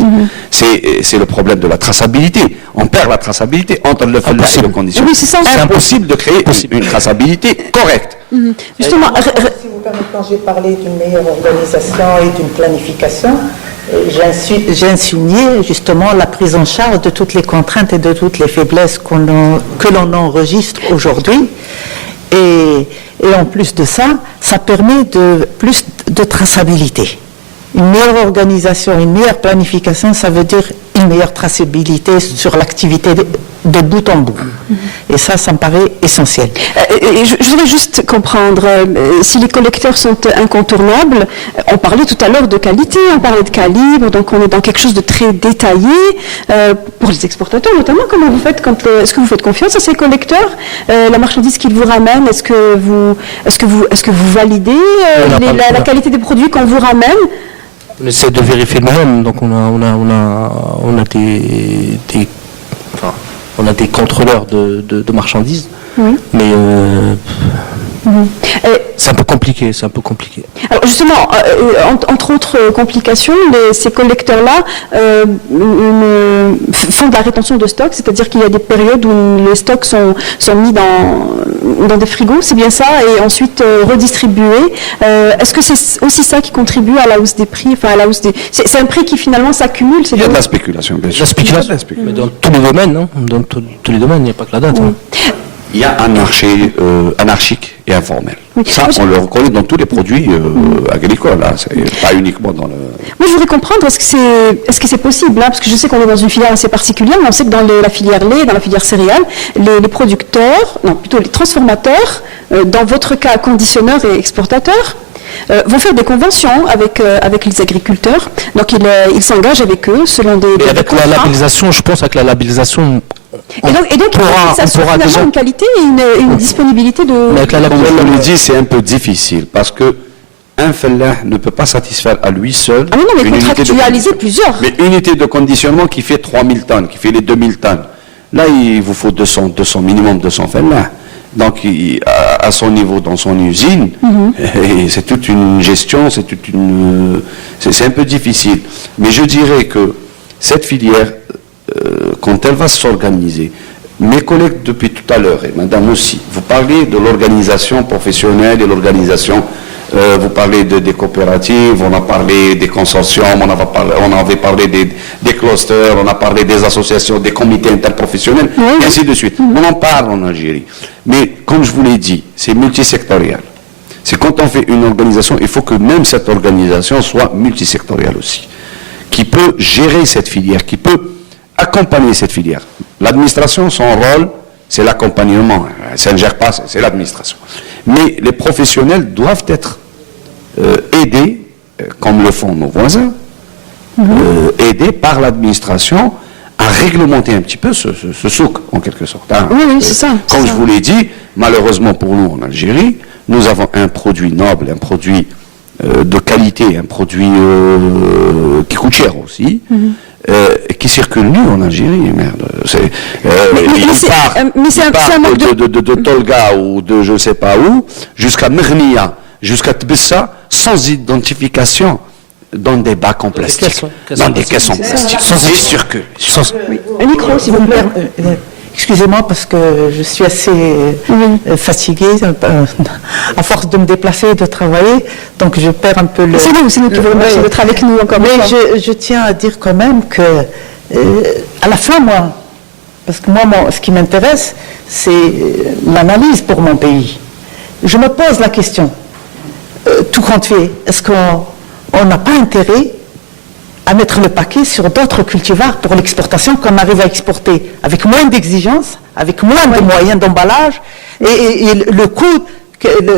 c'est le problème de la traçabilité. On perd la traçabilité entre le fellah et le conditionnement. Oui, c'est ça. C'est impossible de créer une traçabilité correcte. Justement, si vous permettez, quand j'ai parlé d'une meilleure organisation et d'une planification, j'ai insinué justement la prise en charge de toutes les contraintes et de toutes les faiblesses que l'on enregistre aujourd'hui. Et en plus de ça, ça permet plus de traçabilité. Une meilleure organisation, une meilleure planification, ça veut dire une meilleure traçabilité sur l'activité de bout en bout. Et ça me paraît essentiel. Je voudrais juste comprendre, si les collecteurs sont incontournables, on parlait tout à l'heure de qualité, on parlait de calibre, donc on est dans quelque chose de très détaillé. Pour les exportateurs notamment, comment vous faites est-ce que vous faites confiance à ces collecteurs? La marchandise qu'ils vous ramènent, est-ce que vous validez la qualité des produits qu'on vous ramène? On essaie de vérifier nous-mêmes, donc on a des contrôleurs de marchandises, mais c'est un peu compliqué, Alors justement, entre autres complications, ces collecteurs-là font de la rétention de stock, c'est-à-dire qu'il y a des périodes où les stocks sont mis dans des frigos, c'est bien ça, et ensuite redistribués. Est-ce que c'est aussi ça qui contribue à la hausse des prix, enfin à la hausse des... C'est un prix qui finalement s'accumule. Il y a de la spéculation, bien sûr. La spéculation, mais dans tous les domaines, hein, dans tous les domaines, il n'y a pas que la date. Hein. Il y a un marché anarchique et informel. Oui. Ça, on le reconnaît dans tous les produits agricoles. Hein. C'est pas uniquement dans le... Moi, je voudrais comprendre, est-ce que c'est possible, hein, parce que je sais qu'on est dans une filière assez particulière, mais on sait que dans la filière lait, dans la filière céréales, les producteurs, non, plutôt les transformateurs, dans votre cas, conditionneurs et exportateurs, vont faire des conventions avec les agriculteurs. Donc, ils s'engagent avec eux selon des et avec la labellisation, je pense, avec la labellisation... Et donc ça sera déjà une qualité et une disponibilité de... Mais comme je le dis, c'est un peu difficile parce que un fellah ne peut pas satisfaire à lui seul. Ah non, mais contractualiser plusieurs. Mais une unité de conditionnement qui fait 3000 tonnes, qui fait les 2000 tonnes. Là, il vous faut 200 minimum 200 fellahs. Donc, à son niveau, dans son usine, et c'est toute une gestion, c'est un peu difficile. Mais je dirais que cette filière, quand elle va s'organiser, mes collègues depuis tout à l'heure, et madame aussi, vous parlez de l'organisation professionnelle et l'organisation, vous parlez des coopératives, on a parlé des consortiums, on avait parlé des clusters, on a parlé des associations, des comités interprofessionnels, et ainsi de suite. On en parle en Algérie. Mais comme je vous l'ai dit, c'est multisectoriel. C'est quand on fait une organisation, il faut que même cette organisation soit multisectorielle aussi, qui peut gérer cette filière, qui peut accompagner cette filière. L'administration, son rôle, c'est l'accompagnement. Ça ne gère pas, c'est l'administration. Mais les professionnels doivent être aidés, comme le font nos voisins, aidés par l'administration à réglementer un petit peu ce souk, en quelque sorte. Hein. Oui, c'est ça. Comme je vous l'ai dit, malheureusement pour nous en Algérie, nous avons un produit noble, un produit de qualité, un produit qui coûte cher aussi, qui circule nu en Algérie. Merde. Il part de Tolga ou de je ne sais pas où, jusqu'à Mernia, jusqu'à Tbissa, sans identification, dans des bacs en plastique. Dans des caisses en plastique. Sans circule. Un micro, si vous me permettez. Excusez-moi parce que je suis assez fatiguée à force de me déplacer et de travailler, donc je perds un peu le... C'est nous qui vous remercions d'être avec nous encore. Mais je tiens à dire quand même que, à la fin, moi, parce que moi, ce qui m'intéresse, c'est l'analyse pour mon pays. Je me pose la question, tout compte fait, est-ce qu'on n'a pas intérêt à mettre le paquet sur d'autres cultivars pour l'exportation qu'on arrive à exporter avec moins d'exigences, avec moins de moyens d'emballage et le coût,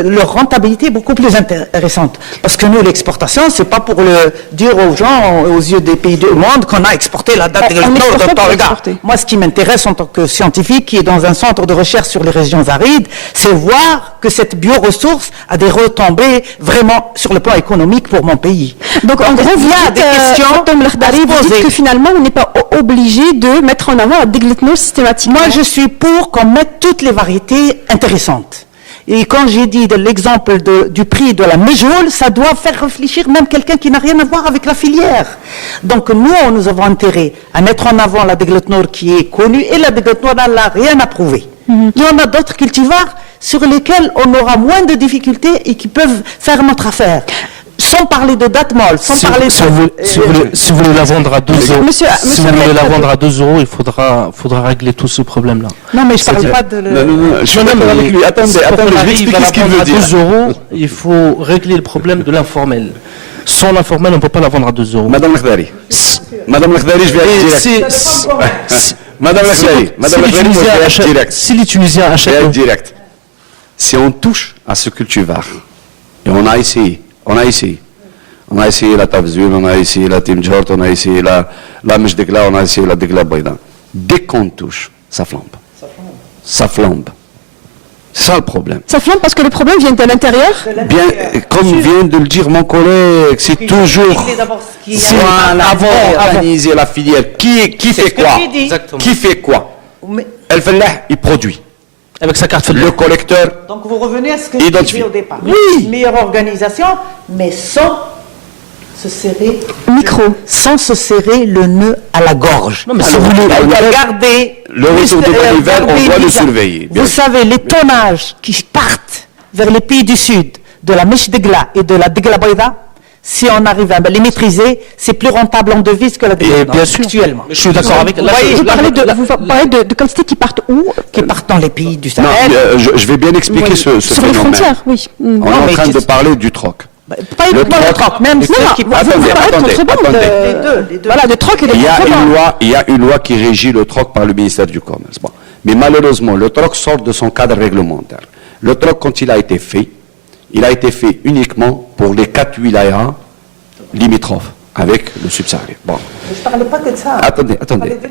leur rentabilité est beaucoup plus intéressante. Parce que nous, l'exportation, c'est pas pour le dire aux gens, aux yeux des pays du monde, qu'on a exporté la date de Tolga. Moi, ce qui m'intéresse en tant que scientifique qui est dans un centre de recherche sur les régions arides, c'est voir que cette bioressource a des retombées vraiment sur le plan économique pour mon pays. Donc en gros, il y a des questions vous dites que finalement, on n'est pas obligé de mettre en avant la dégletno systématiquement. Moi, je suis pour qu'on mette toutes les variétés intéressantes. Et quand j'ai dit de l'exemple du prix de la méjole, ça doit faire réfléchir même quelqu'un qui n'a rien à voir avec la filière. Donc nous avons intérêt à mettre en avant la dégletnor qui est connue, et la dégletnor n'a rien à prouver. Il y en a d'autres cultivars sur lesquels on aura moins de difficultés et qui peuvent faire notre affaire. Sans parler de date molle, sans parler de... Si vous voulez la vendre à 2 euros, si vous voulez la vendre à 2 euros, il faudra régler tout ce problème-là. Non, mais je ne parle pas de... Non, je suis d'accord avec lui. Attendez, je vais expliquer ce qu'il veut dire. À 2 euros, il faut régler le problème de l'informel. Sans l'informel, on ne peut pas la vendre à 2 euros. Madame Lakhdari, je vais aller direct. Madame Lakhdari, je vais aller direct. Si les Tunisiens achètent... direct. Si on touche à ce cultivar, et on a essayé la Tafzul, on a essayé la Timjort, on a essayé la Mejdekla, on a essayé la Degla Baïda. Dès qu'on touche, ça flambe. Ça flambe. C'est ça le problème. Ça flambe parce que le problème vient de l'intérieur. Bien, comme vient de le dire mon collègue, c'est toujours avant organiser la filière. Qui fait quoi? Qui fait quoi? El Fellah, il produit. Avec sa carte le collecteur. Donc vous revenez à ce que je disais au départ. Oui. Meilleure organisation, mais sans se serrer sans se serrer le nœud à la gorge. Non, mais si vous voulez garder le retour de l'hiver, on doit le surveiller. Vous savez, les tonnages qui partent vers les pays du sud, de la Mejdegla et de la Degla Baïda, si on arrive à les maîtriser, c'est plus rentable en devise que la devise. Bien sûr, actuellement. Je suis d'accord avec. Vous parlez de quantités qui partent où? Qui partent dans les pays du Sahel. Non, je vais bien expliquer ce phénomène. Sur les frontières, oui. On est en train de parler du troc. Pas uniquement le troc, même ceux qui partent. Voilà, le troc et les il y a une loi qui régit le troc par le ministère du Commerce. Bon. Mais malheureusement, le troc sort de son cadre réglementaire. Le troc, quand il a été fait uniquement pour les 4 wilayas limitrophes avec le subsahara. Bon. Je ne parlais pas que de ça. Attendez.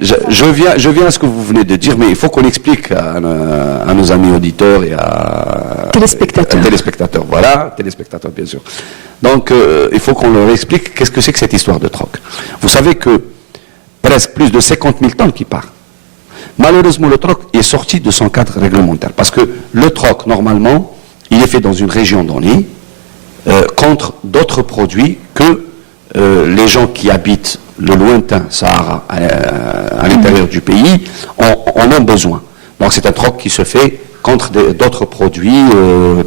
Je viens à ce que vous venez de dire, mais il faut qu'on explique à nos amis auditeurs et à téléspectateurs. Voilà, téléspectateurs bien sûr. Donc il faut qu'on leur explique qu'est-ce que c'est que cette histoire de troc. Vous savez que presque plus de 50 000 tonnes qui partent. Malheureusement, le troc est sorti de son cadre réglementaire parce que le troc, normalement, il est fait dans une région donnée contre d'autres produits que les gens qui habitent le lointain Sahara à l'intérieur du pays en ont besoin. Donc c'est un troc qui se fait contre d'autres produits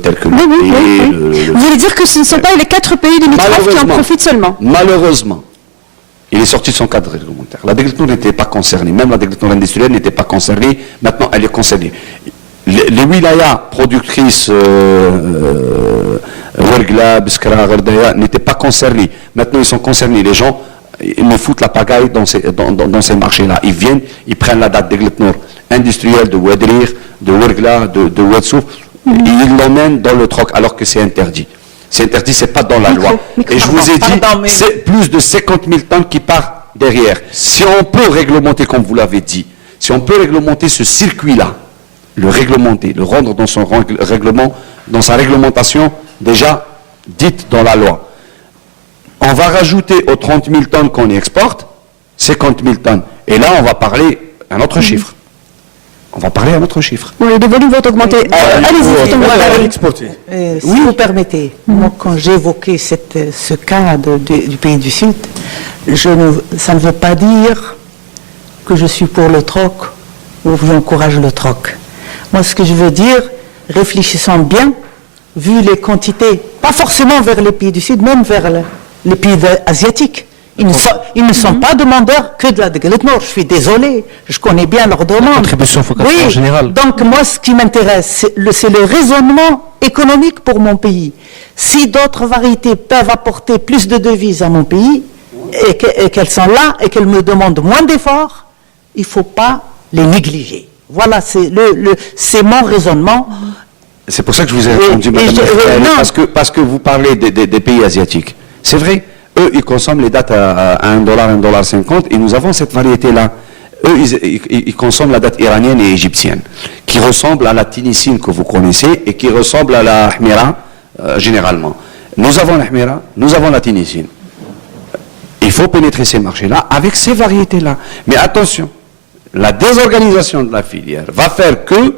tels que le thé. Vous voulez dire que ce ne sont pas les 4 pays limitrophes qui en profitent seulement? Malheureusement, il est sorti de son cadre réglementaire. La dégletno n'était pas concernée, même la dégletno industrielle n'était pas concernée, maintenant elle est concernée. Les wilayas productrices Ouergla, Biskra, Gherdaya n'étaient pas concernés. Maintenant, ils sont concernés. Les gens, ils me foutent la pagaille dans ces marchés-là. Ils viennent, ils prennent la date d'Egletnor industrielle de Ouedrir, de Ouergla, de Ouedsouf, et ils l'emmènent dans le troc, alors que c'est interdit. C'est interdit, c'est pas dans la loi. Et je vous ai dit, c'est plus de 50 000 tonnes qui partent derrière. Si on peut réglementer, comme vous l'avez dit, si on peut réglementer ce circuit-là, le réglementer, le rendre dans son règlement, dans sa réglementation déjà dite dans la loi, on va rajouter aux 30 000 tonnes qu'on exporte 50 000 tonnes. Et là, on va parler un autre chiffre. On va parler un autre chiffre. Oui, les volumes vont augmenter. Allez-y, si vous permettez, moi, quand j'ai évoqué ce cas du pays du Sud, ça ne veut pas dire que je suis pour le troc ou que j'encourage le troc. Moi, ce que je veux dire, réfléchissons bien, vu les quantités, pas forcément vers les pays du Sud, même vers les pays asiatiques. Ils ne sont pas demandeurs que de la galette nord. Je suis désolé, je connais bien leurs demandes. Contribution focalisée en général. Donc moi, ce qui m'intéresse, c'est le raisonnement économique pour mon pays. Si d'autres variétés peuvent apporter plus de devises à mon pays, et qu'elles sont là, et qu'elles me demandent moins d'efforts, il ne faut pas les négliger. Voilà, c'est mon raisonnement. C'est pour ça que je vous ai répondu, madame, parce que vous parlez des pays asiatiques. C'est vrai. Eux, ils consomment les dattes à $1, $1,50, et nous avons cette variété-là. Eux, ils consomment la date iranienne et égyptienne, qui ressemble à la tinicine que vous connaissez, et qui ressemble à la hmira, généralement. Nous avons la hmira, nous avons la tinicine. Il faut pénétrer ces marchés-là avec ces variétés-là. Mais attention, la désorganisation de la filière va faire que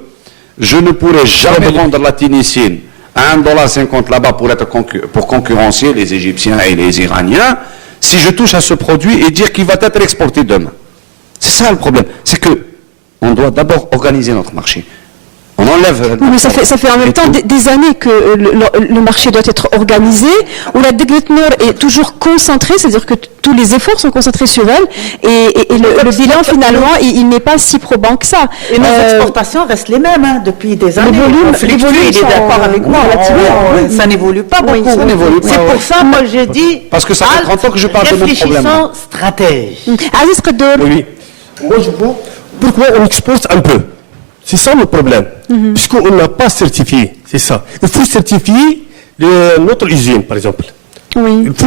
je ne pourrai jamais vendre la tinicine à $1,50 là-bas pour concurrencer les Égyptiens et les Iraniens, si je touche à ce produit et dire qu'il va être exporté demain. C'est ça le problème. C'est que on doit d'abord organiser notre marché. On enlève... Oui, mais ça fait en même temps des années que le marché doit être organisé, où la Degletnor est toujours concentrée, c'est-à-dire que tous les efforts sont concentrés sur elle, et le bilan finalement, il n'est pas si probant que ça. Et nos exportations restent les mêmes depuis des années. Les volumes il est d'accord avec moi, ça n'évolue pas beaucoup. C'est pour ça, moi j'ai dit, parce que ça fait 30 ans que je parle de mon problème. Réfléchissons stratège. Aziz Qaddour. Oui. Moi je vois pourquoi on exporte un peu. C'est ça le problème, puisqu'on n'a pas certifié, c'est ça. Il faut certifier notre usine, par exemple. Oui. Il faut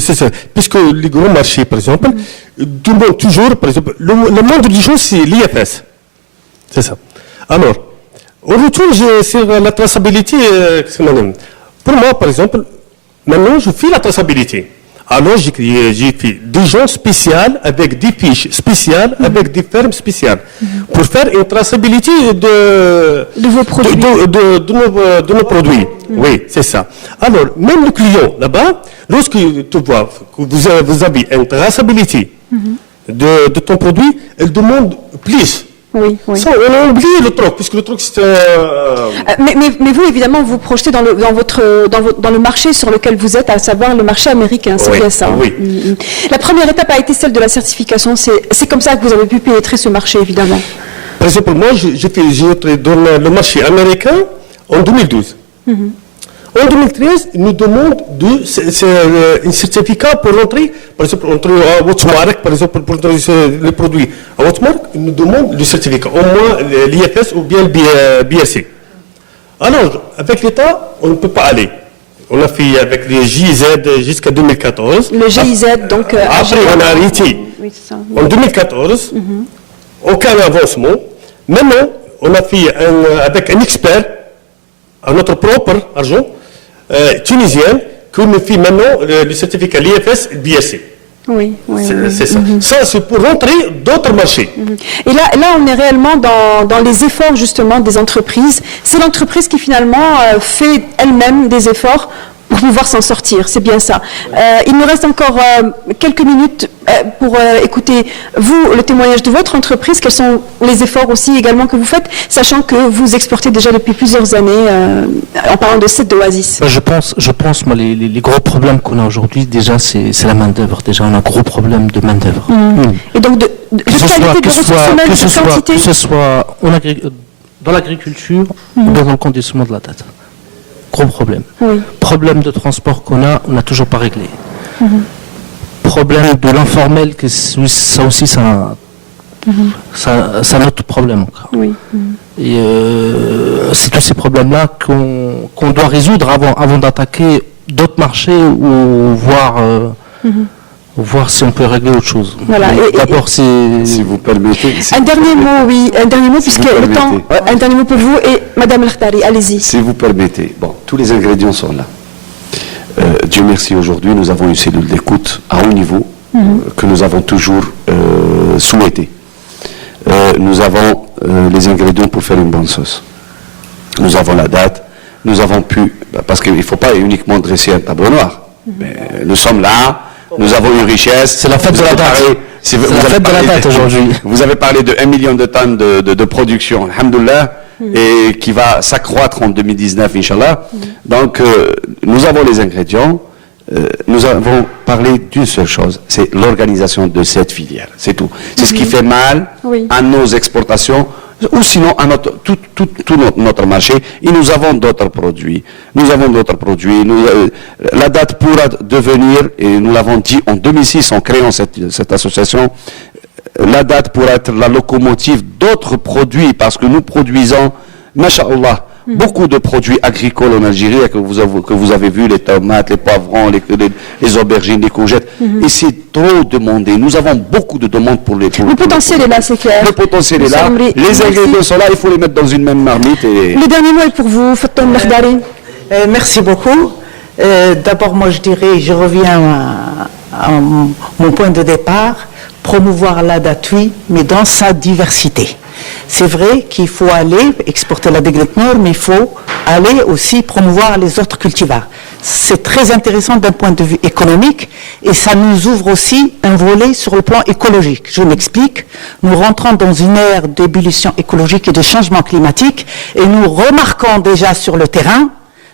c'est ça. Puisque les gros marchés, par exemple, demandent toujours, par exemple, le moindre du jour, c'est l'IFS. C'est ça. Alors, on retourne sur la traçabilité. Pour moi, par exemple, maintenant, je fais la traçabilité. Alors, j'ai fait des gens spéciaux avec des fiches spéciales, avec des fermes spéciales, pour faire une traçabilité de vos produits. De nos produits. Oui, c'est ça. Alors, même le client, là-bas, lorsque tu vois que vous avez une traçabilité de ton produit, il demande plus. Oui, oui. Ça, on a oublié le troc, puisque le troc, c'est mais vous, évidemment, vous projetez dans le marché sur lequel vous êtes, à savoir le marché américain, c'est bien ça. Oui. La première étape a été celle de la certification. C'est comme ça que vous avez pu pénétrer ce marché, évidemment. Par exemple, moi, j'ai entré dans le marché américain en 2012. En 2013, ils nous demandent un certificat pour entrer, par exemple, entrer à Watchmark, par exemple, pour entrer les produits à Watchmark, ils nous demandent le certificat, au moins l'IFS ou bien le BRC. Alors, avec l'État, on ne peut pas aller. On a fait avec les GIZ jusqu'à 2014. Le GIZ, donc... après, on a arrêté. Oui, c'est ça. En 2014, aucun avancement. Maintenant, on a fait avec un expert, à notre propre argent, tunisien, que nous fait maintenant le certificat l'IFS et BSC. Oui, oui. C'est ça. Ça, c'est pour rentrer d'autres marchés. Et là, on est réellement dans les efforts, justement, des entreprises. C'est l'entreprise qui, finalement, fait elle-même des efforts pour pouvoir s'en sortir. C'est bien ça. Il nous reste encore quelques minutes pour écouter, vous, le témoignage de votre entreprise. Quels sont les efforts aussi également que vous faites, sachant que vous exportez déjà depuis plusieurs années, en parlant de cette oasis. Je pense, moi, les gros problèmes qu'on a aujourd'hui, déjà, c'est la main-d'œuvre. Déjà, on a un gros problème de main-d'œuvre. Et donc, de qualité, de ressources humaines, de quantité. Que ce soit dans l'agriculture ou dans le conditionnement de la date. Gros problème. Oui. Problème de transport qu'on a, on n'a toujours pas réglé. Problème de l'informel, que ça aussi, c'est un autre problème encore. Oui. Et c'est tous ces problèmes-là qu'on doit résoudre avant d'attaquer d'autres marchés ou voir voir si on peut régler autre chose. Voilà. D'abord, Si vous permettez. Un dernier mot, puisque le temps. Un dernier mot pour vous et Madame Lakhdari, allez-y. Si vous permettez. Bon, tous les ingrédients sont là. Dieu merci, aujourd'hui, nous avons une cellule d'écoute à haut niveau que nous avons toujours souhaité. Nous avons les ingrédients pour faire une bonne sauce. Nous avons la date. Nous avons pu, parce qu'il ne faut pas uniquement dresser un tableau noir. Mais nous sommes là. Nous avons une richesse. C'est la fête de la date. C'est la fête de la date aujourd'hui. Vous avez parlé de 1 million de tonnes de production, alhamdoulilah, et qui va s'accroître en 2019, Inch'Allah. Donc, nous avons les ingrédients. Nous avons parlé d'une seule chose, c'est l'organisation de cette filière. C'est tout. C'est ce qui fait mal à nos exportations, ou sinon à tout notre marché. Et nous avons d'autres produits. La date pourra devenir, et nous l'avons dit en 2006 en créant cette association, la date pourra être la locomotive d'autres produits, parce que nous produisons, masha'Allah, beaucoup de produits agricoles en Algérie que vous avez vu, les tomates, les poivrons, les aubergines, les courgettes. Et c'est trop demandé. Nous avons beaucoup de demandes pour les produits. Le potentiel est là, c'est clair. Le potentiel est là. Les ingrédients sont là, il faut les mettre dans une même marmite. Le dernier mot est pour vous, Fatou Lakhdari. Merci beaucoup. D'abord, moi je dirais, je reviens à mon point de départ, promouvoir la date, oui, mais dans sa diversité. C'est vrai qu'il faut aller exporter la Deglet Nord, mais il faut aller aussi promouvoir les autres cultivars. C'est très intéressant d'un point de vue économique et ça nous ouvre aussi un volet sur le plan écologique. Je m'explique. Nous rentrons dans une ère d'ébullition écologique et de changement climatique et nous remarquons déjà sur le terrain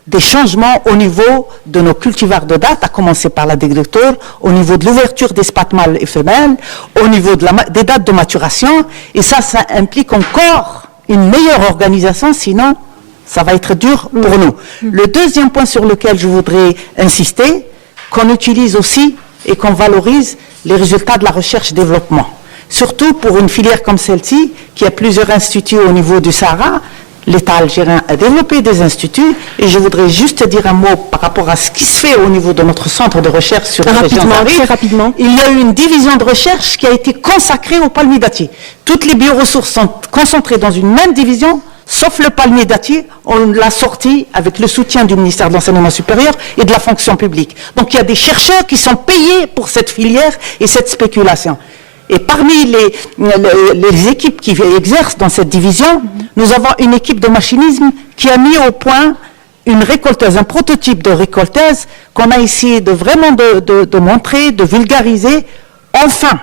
des changements au niveau de nos cultivars de date, à commencer par la Deglet Nord, au niveau de l'ouverture d'espaces mâles et femelles, au niveau des dates de maturation, et ça implique encore une meilleure organisation, sinon ça va être dur pour nous. Le deuxième point sur lequel je voudrais insister, qu'on utilise aussi et qu'on valorise les résultats de la recherche-développement. Surtout pour une filière comme celle-ci, qui a plusieurs instituts au niveau du Sahara. L'État algérien a développé des instituts et je voudrais juste dire un mot par rapport à ce qui se fait au niveau de notre centre de recherche sur la région d'Arif. Très rapidement. Il y a eu une division de recherche qui a été consacrée au palmier dattier. Toutes les bioressources sont concentrées dans une même division, sauf le palmier dattier. On l'a sorti avec le soutien du ministère de l'Enseignement supérieur et de la fonction publique. Donc il y a des chercheurs qui sont payés pour cette filière et cette spéculation. Et parmi les équipes qui exercent dans cette division, nous avons une équipe de machinisme qui a mis au point une récolteuse, un prototype de récolteuse qu'on a essayé de vraiment de montrer, de vulgariser. Enfin,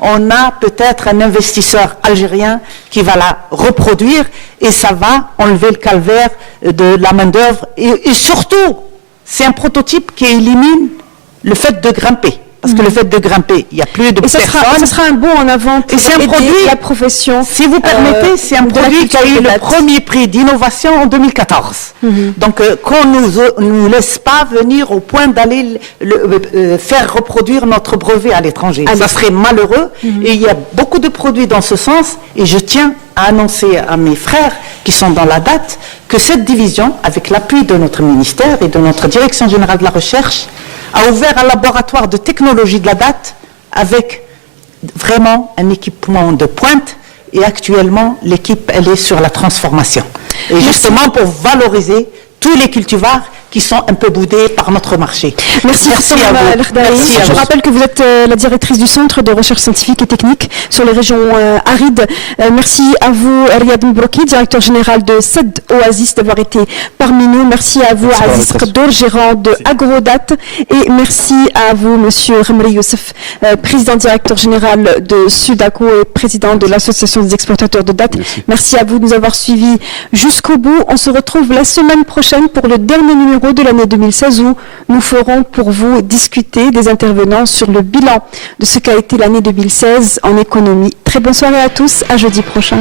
on a peut-être un investisseur algérien qui va la reproduire et ça va enlever le calvaire de la main-d'œuvre. Et surtout, c'est un prototype qui élimine le fait de grimper. Parce que le fait de grimper, il n'y a plus de personnes. Ça sera un bond en avant pour aider la profession. Si vous permettez, c'est un produit qui a eu le premier prix d'innovation en 2014. Donc, qu'on ne nous laisse pas venir au point d'aller faire reproduire notre brevet à l'étranger. Ça serait malheureux. Et il y a beaucoup de produits dans ce sens. Et je tiens à annoncer à mes frères qui sont dans la date que cette division, avec l'appui de notre ministère et de notre direction générale de la recherche, a ouvert un laboratoire de technologie de la date avec vraiment un équipement de pointe et actuellement l'équipe elle est sur la transformation. Et justement pour valoriser tous les cultivars qui sont un peu boudés par notre marché. Merci à vous. Je rappelle que vous êtes la directrice du Centre de recherche scientifique et technique sur les régions arides. Merci à vous, Riyad Mbroki, directeur général de CED Oasis, d'avoir été parmi nous. Merci à vous, Aziz Khaddour, gérant de Agrodat. Et merci à vous, monsieur Ramri Youssef, président directeur général de Sudaco et président de l'Association des exportateurs de dattes. Merci à vous de nous avoir suivis jusqu'au bout. On se retrouve la semaine prochaine pour le dernier numéro de l'année 2016 où nous ferons pour vous discuter des intervenants sur le bilan de ce qu'a été l'année 2016 en économie. Très bonne soirée à tous, à jeudi prochain.